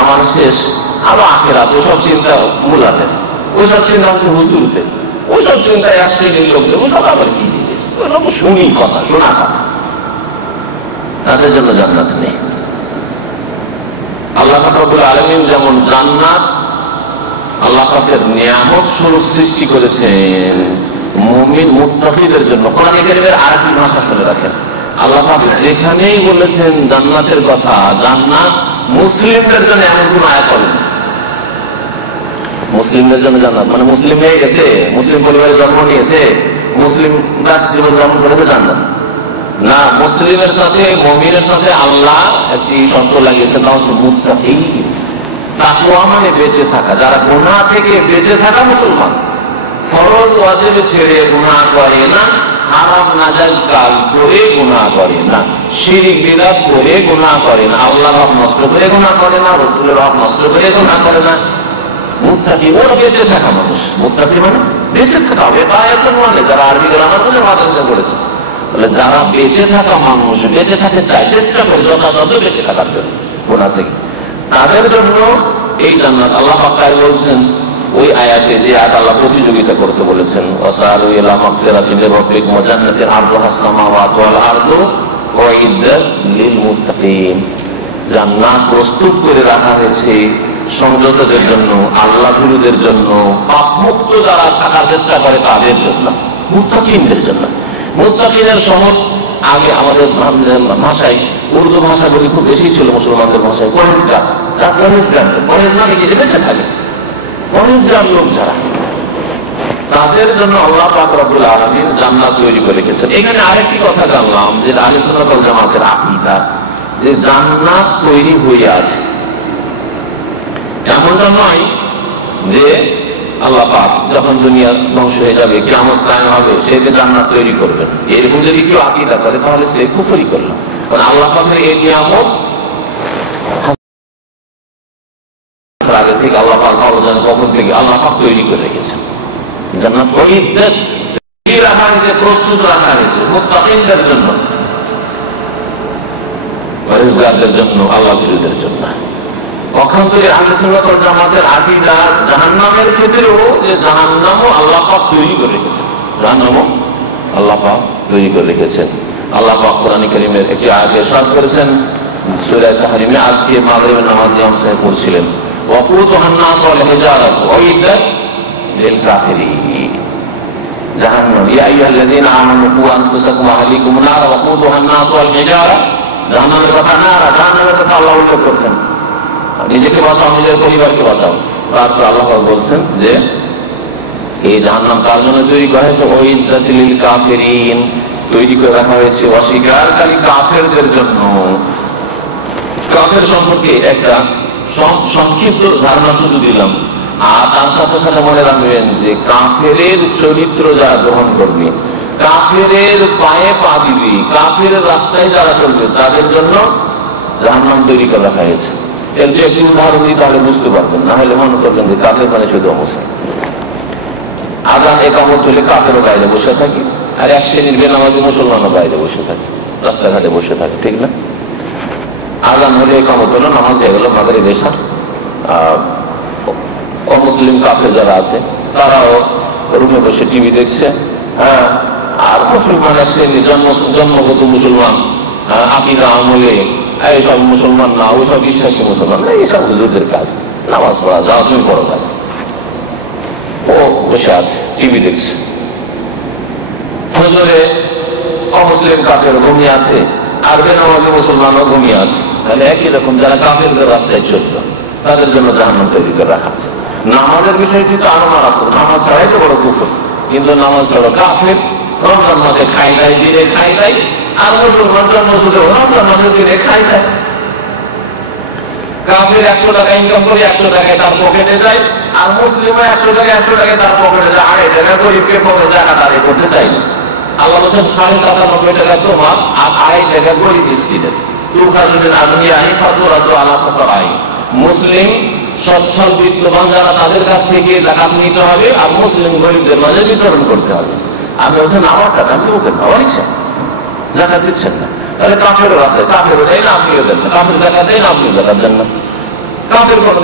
আমার শেষ, আরো আখেরাত, ওসব চিন্তা মুলাদের, ওইসব চিন্তা হচ্ছে হুজুরদের, ওইসব চিন্তা এক শ্রেণীর লোকদের, ওসব আবার কি জিনিস, শুনি কথা, শোনা কথা, তাদের জন্য জান্নাত নেই। আল্লাহ পাক রব্বুল আলামিন যেমন জান্নাত আল্লাহ পাকের নিয়ামত স্বরূপ সৃষ্টি করেছেন মুমিন মুত্তাকিদের জন্য। কোরআন কারীমের আরেকটি ভাষা শুনে রাখেন, আল্লাহ পাক যেখানেই বলেছেন জান্নাতের কথা, জান্নাত মুসলিমদের জন্য এমন কোন আয়াত হবে না। মুসলিমদের জন্য জান্নাত মানে মুসলিম হয়ে গেছে, মুসলিম পরিবারে জন্ম নিয়েছে, মুসলিম জীবন যাপন করেছে, জান্নাত না। মুসলিমের সাথে মুমিনের সাথে আল্লাহ একটি শর্ত লাগিয়েছেন, তা হচ্ছে মুত্তাকি। তাকওয়া মানে বেঁচে থাকা, যারা গুনাহ থেকে বেঁচে থাকা মুসলমান, ফরজ ওয়াজিব ছেড়ে গুনাহ করে না, হারাম নাজায়েজ কাজ করে গুনাহ করে না, শিরক বিদআত করে গুনাহ করে না, আল্লাহর হক নষ্ট করে গুনাহ করে না, রাসূলের হক নষ্ট করে গুনাহ করে না। মুত্তাকি ওরা বেঁচে থাকা মানুষ। মুত্তাকি মানে বেঁচে থাকা হবে, তা এখন মানে যারা আরবি গ্রামার বুঝে মাদ্রাসা করেছে, তাহলে যারা বেঁচে থাকা মানুষ, বেঁচে থাকতে চায়, চেষ্টা করে যথাসাধ্য বেঁচে থাকার জন্য গুনাহ থেকে, তাদের জন্য এই জান্নাত। আল্লাহ পাক বলছেন ওই আয়াতে, যে আয়াত আল্লাহ প্রতিযোগিতা করতে বলেছেন, ওয়াসালু ইলা মাগফিরাতিন মির রাব্বিকুম ওয়া জান্নাতিন আরদুহাস সামাওয়াতু ওয়াল আরদু উইদ্দাত লিল মুত্তাকিন। জান্নাত প্রস্তুত করে রাখা হয়েছে সংযতদের জন্য, আল্লাহ ভীরুদের জন্য, পাপ মুক্ত যারা থাকার চেষ্টা করে তাদের জন্য, মুত্তাকিনদের জন্য। মুত্তাকিনের সহজ আগে আমাদের ভাষায়, উর্দু ভাষাগুলি খুব বেশি ছিল মুসলমানদের ভাষায়, পরহেজগার। পরহেজ মানে কি? যে বেঁচে থাকে, পরহেজগার লোক যারা, তাদের জন্য আল্লাহ পাক রব্বুল আলামিন জান্নাত তৈরি করে রেখেছেন। এখানে আরেকটি কথা জানলাম, যে আহলে সুন্নাত ওয়াল জামাতের আকীদা, যে জান্নাত তৈরি হয়ে আছে। এমনটা নয় যে আল্লাহ পাক যখন দুনিয়া ধ্বংস হয়ে যাবে, কিয়ামত কায়েম হবে, সে যে জান্নাত তৈরি করবেন, এরকম যদি কেউ আকীদা করে তাহলে সে কুফরি করল। কারণ আল্লাহ পাকের এই নিয়ামত আগে থেকে আল্লাহ পাক ভালো জানে কখন থেকে আল্লাহ পাক তৈরি করে রেখেছেন। জান্নাত রাখা হয়েছে, প্রস্তুত রাখা হয়েছে মুত্তাকিনদের জন্য, পরহেজগারদের জন্য, আল্লাহ ভীরুদের জন্য। পক্ষান্তরে আহলে সুন্নাত ওয়াল জামাতের আকীদা জাহান্নামের ক্ষেত্রেও, যে জাহান্নামও আল্লাহ পাক তৈরি করে রেখেছেন, জাহান্নামও আল্লাহ পাক তৈরি করে রেখেছেন। আল্লাহ পাক কোরআন কারীমের একটি আয়াতে ইরশাদ করেছেন সূরা তাহরিমে, আজকে মাগরিবের নামাজ ইমাম সাহেব পড়ছিলেন, ওয়াকুদুহান নাস ওয়াল হিজারাতু উইদ্দাত লিল কাফিরিন। জাহান্নাম, ইয়া আইয়ুহাল্লাযীনা আমানু কু আনফুসাকুম ওয়া আহলিকুম নারা, ওয়াকুদুহান নাস ওয়াল হিজারা। জাহান্নামের কথা নারা, জাহান্নামের কথা আল্লাহ উল্লেখ করেছেন। নিজেকে বাঁচাও, নিজের পরিবারকে বাঁচাও। তারপর আল্লাহ বলছেন যে এই জাহান্নাম কার জন্য তৈরি করা হয়েছে? উইদ্দাতিল লিল কাফিরিন, তৈরি করে রাখা হয়েছে অস্বীকারী কাফেরদের জন্য। কাফের সম্পর্কে একটা সংক্ষিপ্ত ধারণা শুধু দিলাম, আর তার সাথে সাথে মনে রাখবেন যে কাফের চরিত্র যারা গ্রহণ করবে, কাফের পায়ে পা দিবে, কাফের রাস্তায় যারা চলবে, তাদের জন্য জাহান্নাম তৈরি করে রাখা হয়েছে। এর যে একটি উদাহরণ দিই তাহলে বুঝতে পারবেন, না হলে মনে করবেন যে কাফের মানে শুধু অবস্থা। আজান একামত হলে কাফেরও বাইরে বসে থাকে, আর এক শ্রেণীর বেনামাজি মুসলমানও বাইরে বসে থাকে, রাস্তাঘাটে বসে থাকে, ঠিক না? আজান হলে একামত হলো, নামাজ হয়ে গেল মাগরিব এশা, অমুসলিম কাফের যারা আছে তারাও রুমে বসে টিভি দেখছে। হ্যাঁ, আর মুসলমান এক শ্রেণীর জন্মগত মুসলমান, আকিদা আমলে এইসব মুসলমান না, ওইসব বিশ্বাসী মুসলমান না, এইসব হুজুরদের কাজ, নামাজ পড়া, যাও তুমি পড়ো না, ও বসে আছে টিভি দেখছে। ফজরে অমুসলিম কাফের ঘুমিয়ে আছে, আর বেনামাজি মুসলমানও ঘুমিয়ে আছে। তাহলে একই রকম যারা কাফেরদের রাস্তায় চললো তাদের জন্য জাহান্নাম তৈরি করে রাখা আছে। নামাজের বিষয়টি তো আরো মারাত্মক, নামাজ ছাড়াই তো বড় কুফর, কিন্তু নামাজ ছাড়া কাফের রমজান মাসে খাই দেয়, দিনে খাই দেয়, আর মুসলমান জন্ম শুধু রমজান মাসে দিনে খাই দেয়। কাফের 100 টাকা ইনকাম করে 100 টাকায় তার পকেটে যায়, আর মুসলিম 100 টাকায় তার পকেটে যায়, 2.5 টাকা গরিবকে পকেটে জায়গা দাঁড়িয়ে করতে চাই না। আল্লাহ বলছেন 97.5 টাকা তোমার আর 2.5 টাকা গরিব মিসকিনের। মুসলিম সচ্ছল বিত্তবান যারা, তাদের কাছ থেকে জাকাত নিতে হবে, আর মুসলিম গরিবদের মাঝে বিতরণ করতে হবে। আপনি বলছেন আমার টাকা, আপনি ওকে আমার ইচ্ছা জাকাত দিচ্ছেন না, তাহলে কাফের রাস্তায় কাফেরও দেয় না, আপনিও দেন না, কাফের জাকাত দেয় না, আপনিও জাকাত দেন না। কাফের কোন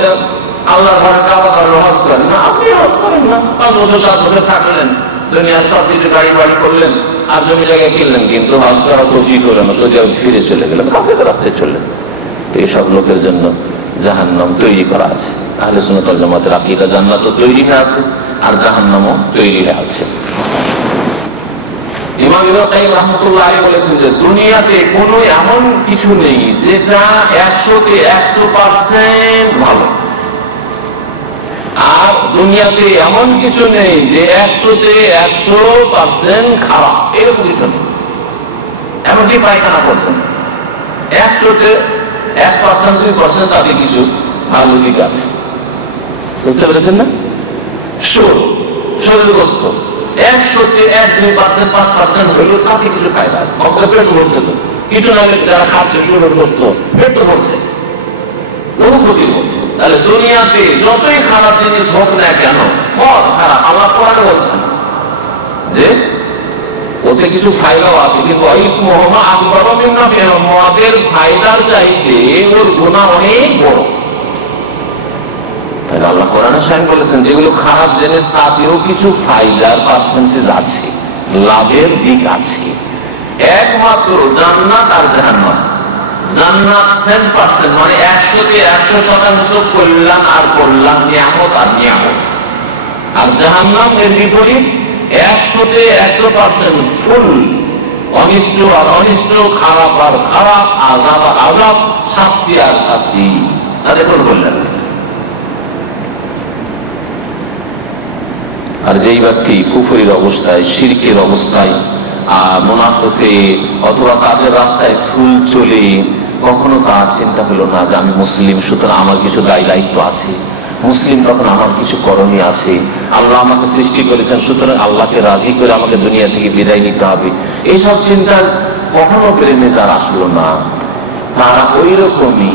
আল্লাহর ঘরে কাবা ঘরে হজ করেন না, আপনিও হজ করেন না। 5 বছর 7 বছর থাকলেন, দুনিয়ার সব কিছু গাড়ি বাড়ি করলেন, আর জমি জায়গায় কিনলেন, কিন্তু হজ করা তৌফিক হলো না, সৌদি আরব ফিরে চলে গেলেন, কাফের রাস্তায় চললেন। তো এইসব লোকের জন্য জাহান্নাম তৈরি করা আছে। আহলে সুন্নাত ওয়াল জামাতের আকীদা জান্নাতও তৈরি হয়ে আছে, আর জাহান্নামও তৈরি হয়ে আছে। ইমাম ইবনে কাইয়্যিম রাহমাতুল্লাহ আলাইহি বলেছেন যে দুনিয়াতে কোনো এমন কিছু নেই যেটা 100 তে 100% ভালো, আর দুনিয়াতে এমন কিছু নেই যে 100 তে 100% খারাপ, এরকম কিছু নেই। এমনকি পায়খানা পর্যন্ত 100 তে 1% 2% তাতে কিছু ভালো দিক আছে, বুঝতে পেরেছেন না? শরীর গোস্ত 100 তে 1-2% 5% হইলেও তাতে কিছু ফায়দা আছে, পেট ভরছে তো কিছু না, যারা খাচ্ছে শরীর গোস্ত পেট তো ভরছে, বহু ক্ষতির মধ্যে। তাহলে দুনিয়াতে যতই খারাপ জিনিস হোক না কেন, মদ খারাপ, আল্লাহ কোরআনে বলছেন যে ওতে কিছু ফায়দাও আছে, কিন্তু মদের ফায়দার চাইতে ওর গুনাহ অনেক বড়। তাহলে আল্লাহ কোরআনে স্বয়ং বলেছেন যেগুলো খারাপ জিনিস তাতেও কিছু ফায়দার পার্সেন্টেজ আছে, লাভের দিক আছে। একমাত্র জান্নাত আর জাহান্নাম, জান্নাত 100% মানে 100 তে 100% কল্যাণ আর কল্যাণ, নিয়ামত আর নিয়ামত, আর জাহান্নাম এর বিপরীত 100 তে 100% ফুল অনিষ্ট আর অনিষ্ট, খারাপ আর খারাপ, আযাব আর আযাব, শাস্তি আর শাস্তি, তাদের কোন কল্যাণ নেই। আর যেই ব্যক্তি কুফরির অবস্থায়, শিরকের অবস্থায়, মুনাফিকে অথবা তাদের রাস্তায় ফুল চলে, কখনো তার চিন্তা হলো না যে আমি মুসলিম, সুতরাং আমার কিছু দায় দায়িত্ব আছে, মুসলিম তখন আমার কিছু করণীয় আছে, আল্লাহ আমাকে সৃষ্টি করেছেন, সুতরাং আল্লাহকে রাজি করে আমাকে দুনিয়া থেকে বিদায় নিতে হবে, এইসব চিন্তা কখনো প্রেমে যার আসলো না, তারা ওই রকমই।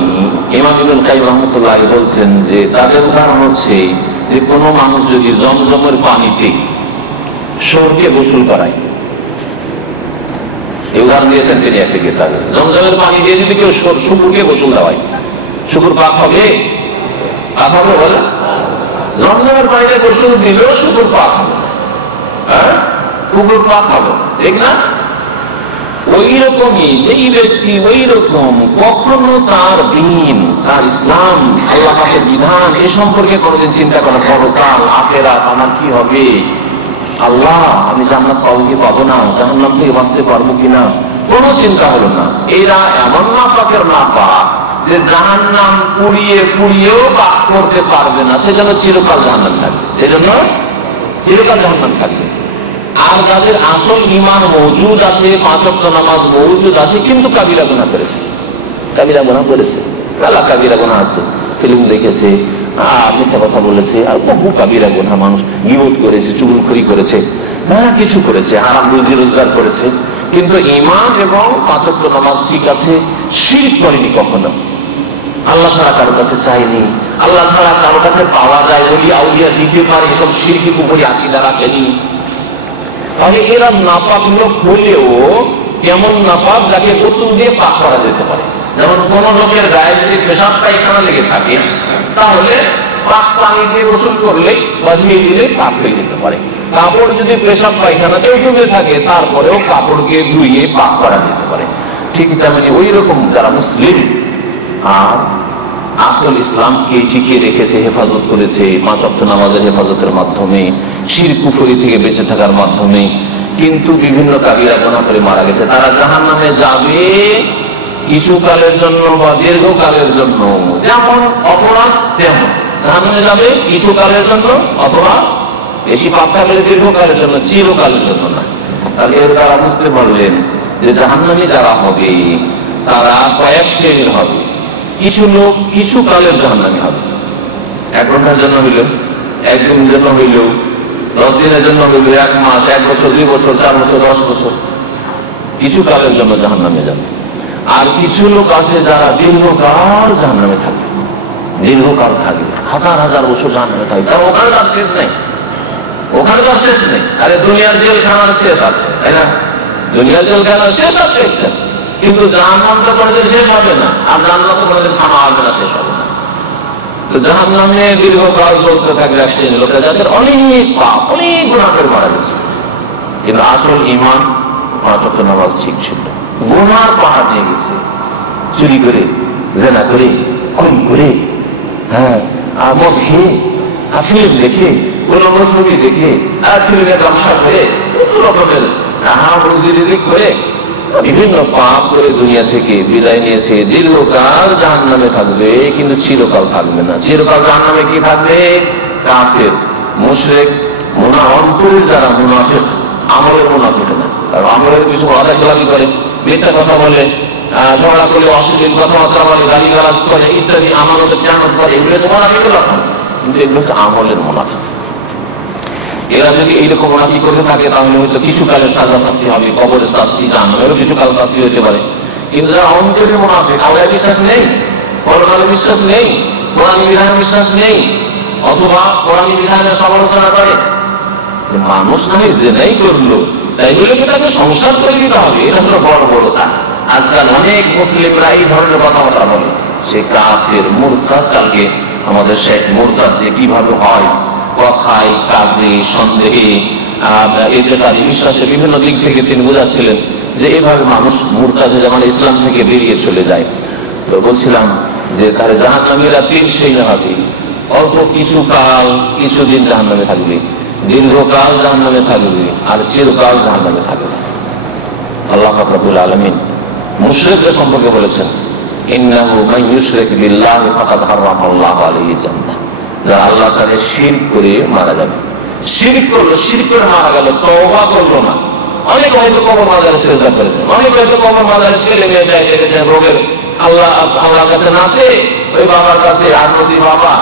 ইমাম ইবনে কাইয়্যিম রাহমাতুল্লাহ বলছেন যে তাদের উদাহরণ হচ্ছে যে কোনো মানুষ যদি জমজমের পানিতে শুয়োরকে গোসল করায়, এই উদাহরণ দিয়েছেন তিনি একটা কিতাবে, জমজমের পানি দিয়ে যদি কেউ শুকুরকে গোসল দেওয়ায়, শুকুর পাক হবে? পাক হবে বলে? জমজমের পানিতে গোসল দিলেও শুকুর পাক হবে, হ্যাঁ, কুকুর পাক হবে, ঠিক না? ওই রকমই যেই ব্যক্তি ওই রকম কখনো তার দ্বীন, তার ইসলাম, আল্লাহ পাকের বিধান এ সম্পর্কে কোনোদিন চিন্তা করে পরকাল, আখিরাত, আমার কি হবে, আল্লাহ আমি জান্নাত পাবো কি পাবো না, জাহান্নাম থেকে বাঁচতে পারবো কিনা, কোনো চিন্তা হলো না। এরা এমন নাপাকের নাপাক যে জাহান্নাম পুড়িয়ে পুড়িয়েও পাক করতে পারবে না, সেজন্য চিরকাল জাহান্নাম থাকবে, সেজন্য চিরকাল জাহান্নাম থাকবে। আর যাদের আসল ঈমান মওজুদ আছে, 5 ওয়াক্ত নামাজ মওজুদ আছে, কিন্তু কাবিরা গুনাহ করেছে, কাবিরা গুনাহ করেছে, কালা কাবিরা গুনাহ আছে, ফিল্ম দেখেছে, মিথ্যা কথা বলেছে, আর বহু কাবিরা গুনাহ, মানুষ গীবত করেছে, চুগলখড়ি করেছে, নানা কিছু করেছে, হারাম রুজি রোজগার করেছে, কিন্তু ঈমান এবং 5 ওয়াক্ত নামাজ ঠিক আছে, শিরক করেনি কখনো, আল্লাহ ছাড়া কারো কাছে চাইনি, আল্লাহ ছাড়া কারো কাছে পাওয়া যায় বলি আউলিয়া দিতে পারে, এসব শিরকি কুফরি আকীদা রাখেনি। তাহলে এরা নাপাক লোক হলেও কেমন নাপাক যাকে গোসল দিয়ে পাক করা যেতে পারে। যেমন কোন লোকের গায়ে যদি পেশাব পায়খানা লেগে থাকে, তাহলে পাক পানি দিয়ে গোসল করলে বা ধুয়ে দিলে পাক হয়ে যেতে পারে। কাপড় যদি পেশাব পায়খানাতেও ডুবে থাকে, তারপরেও কাপড়কে ধুয়ে পাক করা যেতে পারে। ঠিক তেমনি ওই রকম যারা মুসলিম আর আসল ইসলামকে টিকিয়ে রেখেছে, হেফাজত করেছে, 5 ওয়াক্ত নামাজের হেফাজতের মাধ্যমে, শিরক কুফরি থেকে বেঁচে থাকার মাধ্যমে, কিন্তু বিভিন্ন কাবিরা গুনাহ করে মারা গেছে, তারা জাহান্নামে যাবে কিছু কালের জন্য বা দীর্ঘকালের জন্য। যেমন অপরাধ তেমন জাহান্নামে যাবে কিছু কালের জন্য, অথবা বেশি পাপ থাকলে দীর্ঘকালের জন্য, চিরকালের জন্য না। আর এর দ্বারা বুঝতে পারলেন যে জাহান্নামে যারা হবে তারা কয়েক শ্রেণীর হবে। কিছু লোক কিছু কালের জাহান্নামী হবে, 1 ঘন্টার জন্য হইলেও, 1 দিনের জন্য হইলেও, 10 দিনের জন্য হইলেও, 1 মাস, 1 বছর, 2 বছর, 4 বছর, 10 বছর, কিছু কালের জন্য জাহান্নামে যাবে। আর কিছু লোক আছে যারা দীর্ঘকাল জাহান্নামে থাকবে, দীর্ঘকাল থাকবে, হাজার হাজার বছর জাহান্নামে থাকবে, কারণ ওখানে তার শেষ নেই, ওখানে তার শেষ নেই। আরে দুনিয়ার জেলখানার শেষ আছে, তাই না? দুনিয়ার জেলখানার শেষ আছে একটা, কিন্তু জাহান্নাম তো কোনোদিন শেষ হবে না, আর জান্নাত তো কোনোদিন থামা হবে না, শেষ হবে না। তো জাহান্নামে দীর্ঘকাল চলতে থাকবে এক শ্রেণীর লোকেরা যাদের অনেক পাপ, অনেক গুনাহ করে মারা গেছে, কিন্তু আসল ঈমান 5 ওয়াক্ত নামাজ ঠিক ছিল, গুনার পাহাড় নিয়ে গেছে, চুরি করে, জেনা করে, খুন করে, হ্যাঁ, আর মদ খেয়ে, আর ফিল্ম দেখে, উলঙ্গ ছবি দেখে, আর ফিল্মের ব্যবসা করে, কত রকমের হারাম রুজি রিজিক করে বিভিন্ন পাপ করে দুনিয়া থেকে বিদায় নিয়েছে, দীর্ঘকাল জাহান্নামে থাকবে, কিন্তু চিরকাল থাকবে না। চিরকাল জাহান্নামে কি থাকবে? কাফের, মুশরিক, অন্তরের যারা মুনাফিক, আমলের মুনাফিক না, কারণ আমলের কিছু আদা খেলাপি করে, মিথ্যা কথা বলে, ঝগড়া করে, অশ্লীল কথাবার্তা বলে, গালিগালাজ করে ইত্যাদি, আমানতের খেয়ানত করে, এগুলো হচ্ছে মুনাফিকের লক্ষণ, কিন্তু এগুলো হচ্ছে আমলের মুনাফিক। এরা যদি এইরকম মুনাফিক করতে থাকে তাহলে হয়তো কিছু কালের সাজা শাস্তি হবে, কবরের শাস্তি, জাহান্নামেরও কিছু কাল শাস্তি হতে পারে। কিন্তু যারা অন্তরের মুনাফিক, আল্লাহর বিশ্বাস নেই, পরকালে বিশ্বাস নেই, কোরআনী বিধানে বিশ্বাস নেই, অথবা কোরআনী বিধানের সমালোচনা করে, যে মানুষ নাকি জেনাই করলো তাই বলে কি তাকে সংসার করে দিতে হবে, এটা হলো বড় বড়তা। আজকাল অনেক মুসলিমরা এই ধরনের কথাবার্তা বলে, সে কাফের, মুরতাদ। কালকে আমাদের শেখ মুরতাদ যে কিভাবে হয়, কথায়, কাজে, সন্দেহে, ইতিকাদে, বিশ্বাসে, বিভিন্ন দিক থেকে তিনি বোঝাচ্ছিলেন যে এইভাবে মানুষ মুরতাদ হয়ে যেমন ইসলাম থেকে বেরিয়ে চলে যায়। তো বলছিলাম যে তার জাহান্নামীরা 3 শ্রেণী হবে, অল্প কিছু কাল, কিছুদিন জাহান্নামে থাকবে, দীর্ঘকাল জাহান্নামে থাকবে, আর চিরকাল জাহান্নামে থাকবে। আল্লাহ পাক রব্বুল আলামিন মুশরিকদের সম্পর্কে বলেছেন, ইন্নাহু মান ইউশরিক বিল্লাহি ফাকাদ হারামাল্লাহু আলাইহি জান্নাহ। যারা আল্লাহর সাথে শিরক করে মারা যাবে, শিরক করলো, শিরক করে মারা গেল, তওবা করলো না। অনেক হয়তো কবর মাজারে সিজদা করেছে, অনেক হয়তো কবর মাজারে ছেলে মেয়ে চাইতে গেছে, রোগের আল্লাহর কাছে নাচে, ওই বাবার কাছে, আদমসি বাবা,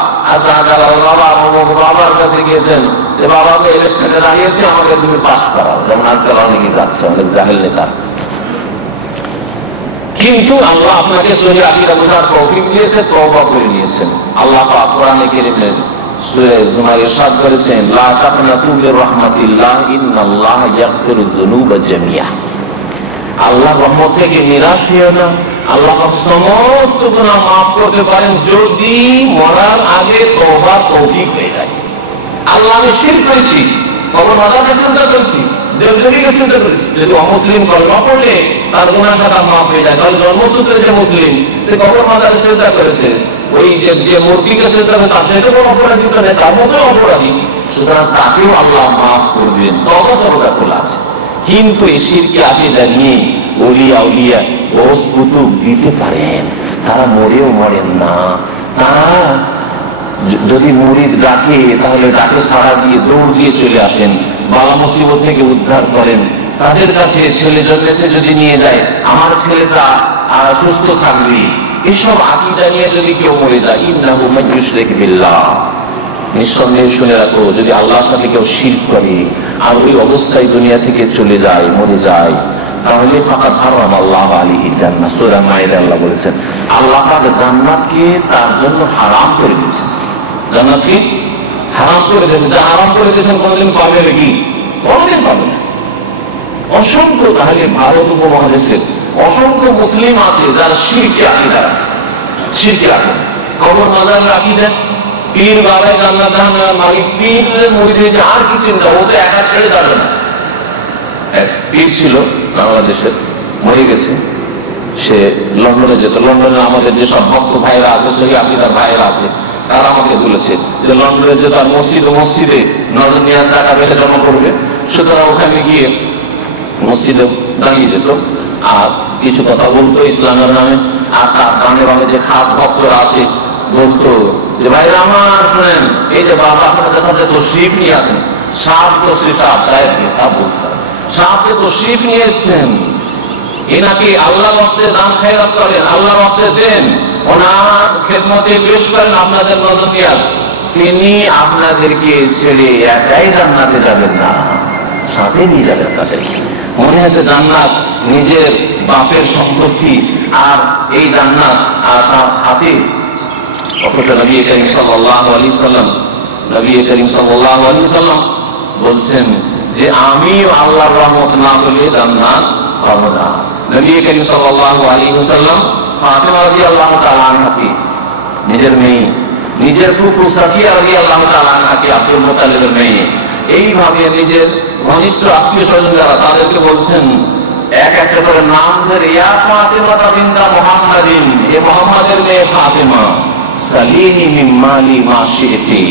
বাবার কাছে গিয়েছেন যে বাবাকে ইলেকশনে দাঁড়িয়েছে, আমাকে তুমি পাস করাও, যেমন আজকাল অনেকে যাচ্ছে, অনেক জাহেল নেতা। কিন্তু আল্লাহ আপনাকে সহি আকীদা বোঝার তৌফিক দিয়েছে, তওবা করে নিয়েছেন। আল্লাহ পাক কোরআনে কারীমে সূরা জুমার ইরশাদ করেছেন, লা তাকনাতু মির রাহমাতিল্লাহ ইন্নাল্লাহা ইয়াগফিরুয যুনুবা জামিআ। আল্লাহর রহমত থেকে নিরাশ হইও না, আল্লাহ পাক সমস্ত গুনাহ maaf করতে পারেন যদি মরার আগে তওবার তৌফিক হয়ে যায়। আল্লাহ আমি শিরক করেছি, কবর মাজারে সিজদা করেছি, দেবদেবীকে সিজদা করেছি, যদি অমুসলিম কলমা পড়লে তার গুনাহ খাতা maaf হয়ে যায়। তাহলে জন্মসূত্রে যে মুসলিম, সে কবর মাজারে সিজদা করেছে, ওই যে মূর্তিকে সিজদা করে, তার থেকে কোনো অপরাধী তো নেই, তার মতো অপরাধী, সুতরাং তাকেও আল্লাহ maaf করবেন, তওবা দরজা খোলা আছে। কিন্তু এই শিরকি আকীদা নিয়ে ওলিয়া উলিয়া ওস কুতুব দিতে পারেন, তারা মরেও মরেন না। তারা যদি মুরিদ ডাকে তাহলে ডাকে সাড়া দিয়ে দৌড় দিয়ে চলে আসেন, বালা মুসিবত থেকে উদ্ধার করেন। তাদের কাছে ছেলে জন্মেছে যদি নিয়ে যায়, আমার ছেলেটা সুস্থ থাকবে, এসব আকীদা নিয়ে যদি কেউ মরে যায়, ইন্নাহু মান ইউশরিক বিল্লাহ, নিঃসন্দেহে শুনে রাখো, যদি আল্লাহর সাথে কেউ শিরক করে আর ওই অবস্থায় দুনিয়া থেকে চলে যায়, মরে যায়, তাহলে ফাকাদ হারাম আল্লাহ আলাইহিল জান্নাহ। সূরা মাইদা আল্লাহ বলেছেন, আল্লাহ পাক জান্নাতকে তার জন্য হারাম করে দিয়েছেন। জান্নাতকে হারাম করে দিয়েছেন। যা হারাম করে দিয়েছেন কোনদিন পাবে নাকি? কোনদিন পাবে না। অসংখ্য, তাহলে ভারত উপমহাদেশের অসংখ্য মুসলিম আছে যারা শিরকে আকীদা রাখে, শিরকে আকীদা, কবর মাজার আকীদা, পীর বাবা জান্নাত জাহান্নামের মালিক, পীরের মুরিদ হয়েছে, আর কি চিন্তা, ও তো একা ছেড়ে যাবে না। এক পীর ছিল বাংলাদেশের, মরে গেছে, সে লন্ডনে যেত। লন্ডনে আমাদের যে সব ভক্ত ভাইরা আছে, সহি আকীদার ভাইরা আছে, তারা আমাকে বলেছে যে লন্ডনে যেত আর মসজিদে নজর নিয়াজ টাকা পয়সা জমা করবে, সুতরাং ওখানে গিয়ে মসজিদে দাঁড়িয়ে যেত আর কিছু কথা বলতো ইসলামের নামে। আর তার গানের অনেক যে খাস ভক্তরা আছে বলতো যে ভাইরা আমার শুনেন, এই যে বাবা আপনাদের সাথে তশরিফ নিয়ে আছেন, সাহেব তশরিফ, সাহেব বলতে সাহেবকে তশরিফ নিয়ে এসছেন, এনাকে আল্লাহর ওয়াস্তে দান খায়রাত করেন, আল্লাহর ওয়াস্তে দেন, ওনার খেদমতে পেশ করেন আপনাদের নজর নিয়াজ, তিনি আপনাদেরকে ছেড়ে একাই জান্নাতে যাবেন না, সাথে নিয়ে যাবেন তাদেরকে। মনে আছে জান্নাত নিজের বাপের সম্পত্তি, আর এই জান্নাত আর তার হাতে। অথচ নবী করিম সাল্লাল্লাহু আলাইহি সাল্লাম, নবী করিম সাল্লাল্লাহু আলাইহি সাল্লাম বলছেন যে আমিও আল্লাহর রহমত না পেলে জান্নাত পাবো না। নবী করিম সাল্লাল্লাহু আলাইহি ওয়াসাল্লাম ফাতিমা রাদিয়াল্লাহু তাআলা আনহাকে, নিজের মেয়ে, নিজের ফুফু সাফিয়া রাদিয়াল্লাহু তাআলা আনহাকে, আব্দুল মুত্তালিবের মেয়ে, এইভাবে নিজের ঘনিষ্ঠ আত্মীয় স্বজন যারা, তাদেরকে বলছেন এক একটা করে নাম ধরে, ইয়া ফাতিমা বিনতা মুহাম্মাদিন, হে মুহাম্মাদের মেয়ে ফাতিমা, সালিনি মিন মালি মা শি'তি,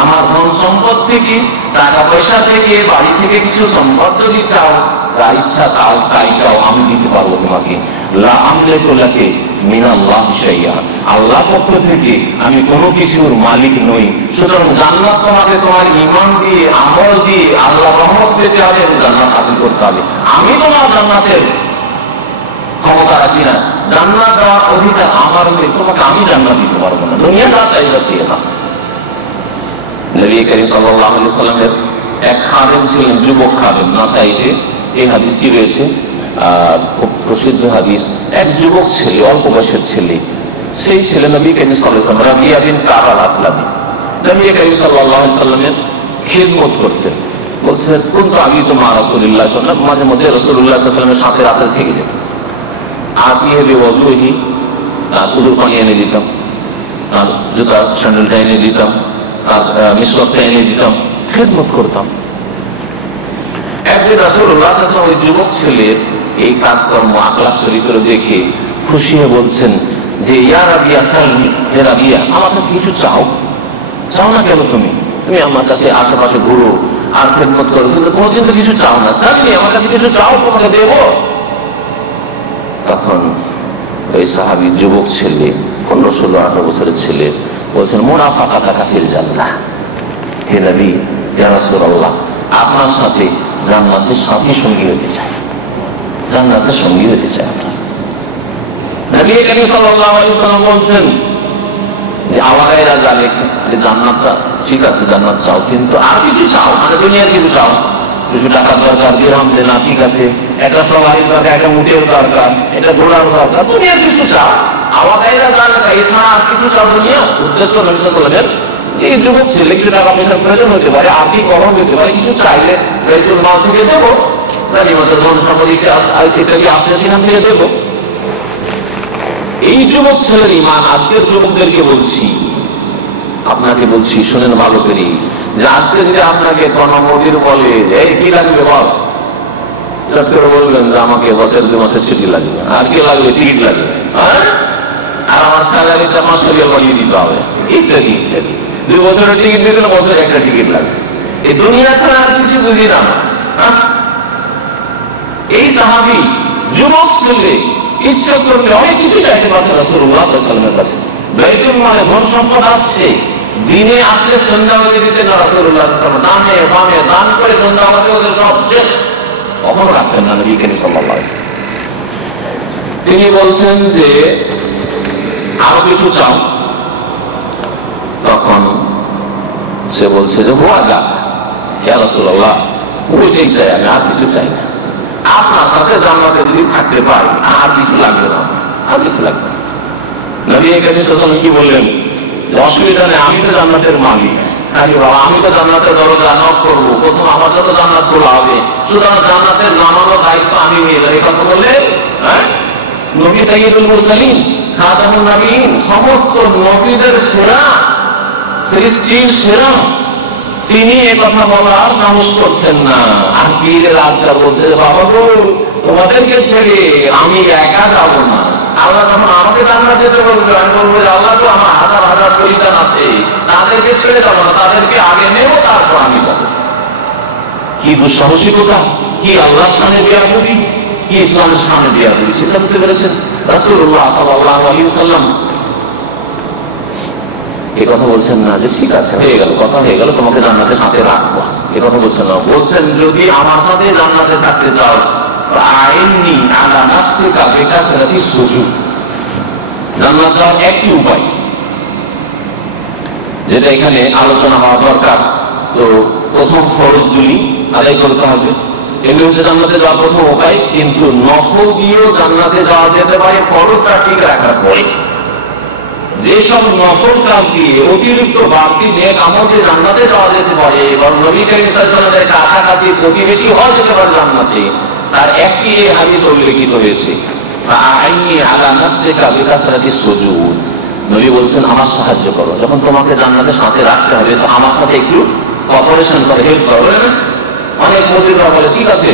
আমার ধন সম্পদ থেকে, টাকা পয়সা থেকে, বাড়ি থেকে কিছু সম্পদ যদি চাও, যা ইচ্ছা তাই চাও, আমি দিতে পারবো তোমাকে। লা আমলিকু লাকি মিনাল্লাহি শাইআ, আল্লাহর পক্ষ থেকে আমি কোনো কিছুর মালিক নই। সুতরাং জান্নাত তোমাকে তোমার ঈমান দিয়ে, আমল দিয়ে, আল্লাহর রহমত পেতে হবে, জান্নাত হাসিল করতে হবে। আমি তোমার জান্নাতের ক্ষমতা রাখি না, জান্নাত দেওয়ার অধিকার আমার নেই, তোমাকে আমি জান্নাত দিতে পারবো না, দুনিয়া যা চাইবে চেয়ে না। নবী করিম সাল্লাল্লাহু আলাইহি সাল্লামের এক খাদেম ছিলেন, যুবক খাদেম, নাসাইতে এই হাদিসটি রয়েছে, খুব প্রসিদ্ধ হাদিস। এক যুবক ছেলে, অল্প বয়সের ছেলে, সেই ছেলে নবী করিম সাল্লাল্লাহু আলাইহি ওয়াসাল্লাম, রাবিয়া বিন কাব আল-আসলামি, নবী করিম সাল্লাল্লাহু আলাইহি সাল্লামের খিদমত করতেন। বলছেন কুনতু আবিতু মা রাসূলিল্লাহ সাল্লাল্লাহু আলাইহি ওয়াসাল্লাম, মাঝে মধ্যে রাসূলুল্লাহ সাল্লাল্লাহু আলাইহি ওয়াসাল্লামের সাথে রাতে থেকে যেত। আতিয়ে বিওযুহি, তার উযুর পানি এনে দিতাম, তার জুতা স্যান্ডেলটা এনে দিতাম, তার মিসওয়াকটা এনে দিতাম, খিদমত করতাম। একদিন রাসূলুল্লাহ সাল্লাল্লাহু আলাইহি ওয়াসাল্লাম ওই যুবক ছেলের এই কাজকর্ম, আখলাক, চরিত্র দেখে খুশি হয়ে বলছেন যে ইয়া রাবিয়া সালনি, হে রাবিয়া, আমার কাছে কিছু চাও। চাও না কেন? তুমি আমার কাছে আশেপাশে ঘুরো আর খিদমত করো, কিন্তু কোনোদিন তো কিছু চাও না। সালনি, আমার কাছে কিছু চাও, তোমাকে দেবো। তখন ওই সাহাবী যুবক ছেলে, 15-16-18 বছরের ছেলে বলছেন, মুরাফাকাতাকা ফিল জান্নাহ, হে নবী, ইয়া রাসূলুল্লাহ, আপনার সাথে জান্নাতের সাথী সঙ্গী হতে চাই, জান্নাতের সঙ্গী হতে চাই আপনার। নবী করিম সাল্লাল্লাহু আলাইহি ওয়াসাল্লাম বলছেন যে আওয়াগায়রা যালিক, জান্নাতটা ঠিক আছে, জান্নাত চাও, কিন্তু আর কিছু চাও, মানে দুনিয়ার কিছু চাও, কিছু টাকার দরকার, দিরহাম দেনা, ঠিক আছে, একটা সওয়ারির দরকার, একটা উটের দরকার, এটা ঘোড়ার দরকার, দুনিয়ার কিছু চাও, আওয়াগায়রা যালিক, এছাড়া আর কিছু চাও দুনিয়া। উদ্দেশ্য নবী সাল্লাল্লাহু আলাইহি ওয়াসাল্লামের যে যুবক ছেলে কিছু টাকা পয়সার প্রয়োজন হতে পারে, আর্থিক অভাব হতে পারে, কিছু চাইলে বাইতুল মাল থেকে দেবো, গনিমতের ধন সম্পদ ইত্যাদি আসছে সেখান থেকে দেবো। এই যুবক ছেলের ঈমান আজকের যুবকদেরকে বলছি, আপনাকে বলছি, শোনেন ভালো করে, যে আজকে যদি আপনাকে কোন মোদির বলে এই কি লাগবে বল, চট করে বলবেন যে আমাকে বছর 2 মাসের ছুটি লাগবে, আর কি লাগবে, টিকিট লাগবে, আর আমার স্যালারিটা মাসুরিয়া বাড়িয়ে দিতে হবে, ইত্যাদি ইত্যাদি। 2 বছরের টিকিট দিতে হলে বছরে একটা টিকিট লাগবে। এই দুনিয়া ছাড়া আর কিছু বুঝি না। এই সাহাবী যুবক ছেলে ইচ্ছা করলে অনেক কিছু চাইতে পারতেন রাসূলুল্লাহ সাল্লাল্লাহু আলাইহি ওয়াসাল্লামের কাছে। বাইতুল মালে ধন সম্পদ আসছে, দিনে আসলে সন্ধ্যা হয়ে দিতেন না রাসূলুল্লাহ সাল্লাল্লাহু আলাইহি ওয়াসাল্লাম, দানে বামে দান করে সন্ধ্যা হতে ওদের সব শেষ, কখনো রাখতেন না নবী করিম সাল্লাল্লাহু আলাইহি ওয়াসাল্লাম। তিনি বলছেন যে আরো কিছু চাও, তখন সে বলছে যে হুয়া যা ইয়া রাসূলুল্লাহ, ওইটাই চাই আমি, আর কিছু চাই না। আপনার সাথে জান্নাতে যদি থাকতে পারি আর কিছু লাগবে না, আর কিছু লাগবে না। নবী করিম সাল্লাল্লাহু আলাইহি ওয়াসাল্লাম কি বললেন, অসুবিধা নেই, আমি তো জান্নাতের মালিক, আমি তো জান্নাতের দরজা নক করবো, প্রথম আমার যত জান্নাত খোলা হবে, সুতরাং জান্নাতের জানানোর দায়িত্ব আমি নিয়ে যাই। এই কথা বললে নবী সাইয়্যিদুল মুরসালিন, খাতামুন নবীন, সমস্ত নবীদের সেরা, সৃষ্টির সেরা, তিনি এ কথা বলার সাহস করছেন না। আর পীরের আজকাল বলছে, বাবা গো তোমাদেরকে ছেড়ে আমি একা যাব না। আল্লাহ যখন আমাকে জান্নাত যেতে বলবে, আমি বলবো আল্লাহ তো আমার হাজার হাজার পরিবার আছে, তাদেরকে ছেড়ে যাবো না, তাদেরকে আগে নেবো, তারপর আমি যাবো। কি দুঃসাহসিকতা, কি আল্লাহর সামনে বেয়াদবি, কি ইসলামের সামনে বেয়াদবি, চিন্তা করতে পেরেছেন? রাসূলুল্লাহ সাল্লাল্লাহু আলাইহি ওয়াসাল্লাম এই কথা বলছেন না যে ঠিক আছে হয়ে গেল, কথা হয়ে গেল, তোমাকে জান্নাতের সাথে রাখবো, এই কথা বলছেন না। বলছেন যদি আমার সাথে জান্নাতে থাকতে চাও, ফাআইননি আলা নাফসিকা বিকাসরাতিস সুজুদ, জান্নাত যাওয়ার একটি উপায়, যেটা এখানে আলোচনা হওয়া দরকার। তো প্রথম ফরজগুলি আদায় করতে হবে, এগুলি হচ্ছে জান্নাতে যাওয়ার প্রথম উপায়। কিন্তু নফল দিয়েও জান্নাতে যাওয়া যেতে পারে ফরজটা ঠিক রাখার পরে। যেসব নফল কাজ দিয়ে অতিরিক্ত বাড়তি নেক আমল দিয়ে জান্নাতে যাওয়া যেতে পারে এবং নবী করিম সাল্লাল্লাহু আলাইহি ওয়াসাল্লামের কাছাকাছি প্রতিবেশী হওয়া যেতে পারে জান্নাতে, তার একটি এই হাদিস উল্লেখিত হয়েছে, ফাআইনি আলা নাফসিকা বিকাসরাতিস সুজুদ। নবী বলছেন আমার সাহায্য করো, যখন তোমাকে জান্নাতের সাথে রাখতে হবে তো আমার সাথে একটু কোঅপারেশন করো, হেল্প করো। অনেক মুদিররা বলে ঠিক আছে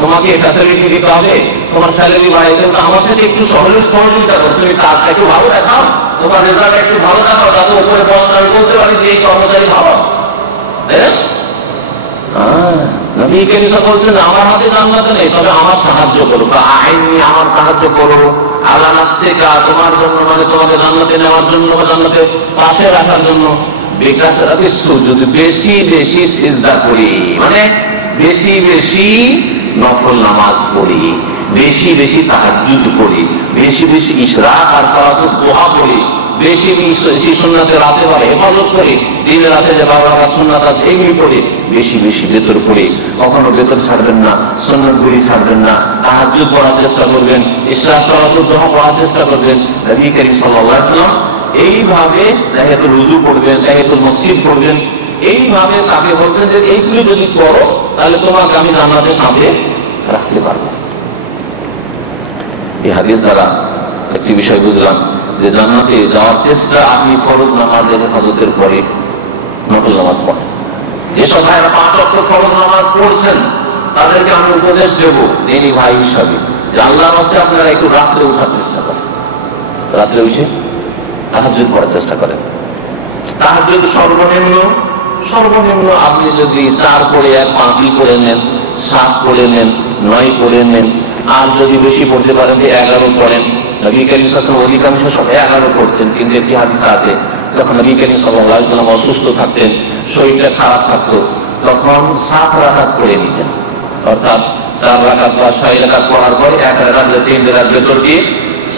তোমাকে ফ্যাসিলিটি দিতে হবে, তোমার স্যালারি বাড়াইতে হবে, আমার সাথে একটু সহযোগিতা করো, তুমি কাজটা একটু ভালো দেখাও, তোমার রেজাল্ট একটু ভালো দেখাও, যাতে উপরে বসটা আমি বলতে পারি যে এই কর্মচারী ভালো। নবী করিম সাল্লাল্লাহু আলাইহি ওয়াসাল্লাম বলছেন আমার হাতে জান্নাত নেই, তবে আমার সাহায্য করো, ফাআইনি আমার সাহায্য করো, আলা নাফসিকা তোমার জন্য, মানে তোমাকে জান্নাতে নেওয়ার জন্য বা জান্নাতে পাশে রাখার জন্য, বিকাসরাতিস সুজুদ বেশি বেশি সিজদা করি, মানে বেশি বেশি নফল নামাজ পড়ি, বেশি বেশি তাহাজ্জুদ করি, বেশি বেশি ইশরাক আর সালাতুদ দুহা পড়ি, বেশি বেশি সুন্নাতে রাতে বেলা হেফাজত করি, দিনে রাতে যে 12 রাকাত সুন্নাত আছে এগুলি পড়ি, বেশি বেশি বেতর পড়ি, কখনো বেতর ছাড়বেন না, সুন্নাতগুলি ছাড়বেন না, তাহাজ্জুদ পড়ার চেষ্টা করবেন, ইশরাক সালাতুদ দুহা পড়ার চেষ্টা করবেন। নবী করিম সাল্লাল্লাহু আলাইহি ওয়াসাল্লাম এইভাবে তাহিয়াতুল ওযু পড়বেন, তাহিয়াতুল মসজিদ পড়বেন, এইভাবে তাকে বলছেন যে এইগুলি যদি করো তাহলে তোমাকে আমি জান্নাতের সাথে রাখতে পারবো। এই হাদিস দ্বারা একটি বিষয় বুঝলাম যে জান্নাতে যাওয়ার চেষ্টা আপনি ফরজ নামাজের হেফাজতের পরে নফল নামাজ পড়েন। যেসব ভাইরা 5 ওয়াক্ত ফরজ নামাজ পড়ছেন তাদেরকে আমি উপদেশ দেবো দিনী ভাই হিসাবে যে আল্লাহর রাস্তায় আপনারা একটু রাত্রে উঠার চেষ্টা করেন, রাত্রে উঠে তাহাজ্জুদ পড়ার চেষ্টা করেন। তাহাজ্জুদ সর্বনিম্ন আপনি যদি 4 পড়ে 1 5 পড়ে নেন, 7 পড়ে নেন, 9 পড়ে নেন, আর যদি বেশি পড়তে পারেন 11 পড়েন। নবী করিম সাল্লাল্লাহু আলাইহি ওয়াসাল্লাম অধিকাংশ সময় 11 পড়তেন, কিন্তু একটি হাদিস আছে যখন নবী করিম সাল্লাল্লাহু আলাইহি ওয়াসাল্লাম অসুস্থ থাকতেন, শরীরটা খারাপ থাকতো, তখন 7 রাকাত পড়ে নিতেন, অর্থাৎ 4 রাকাত বা 6 রাকাত পড়ার পর 1 রাকাত 3 রাকাত ভেতর দিয়ে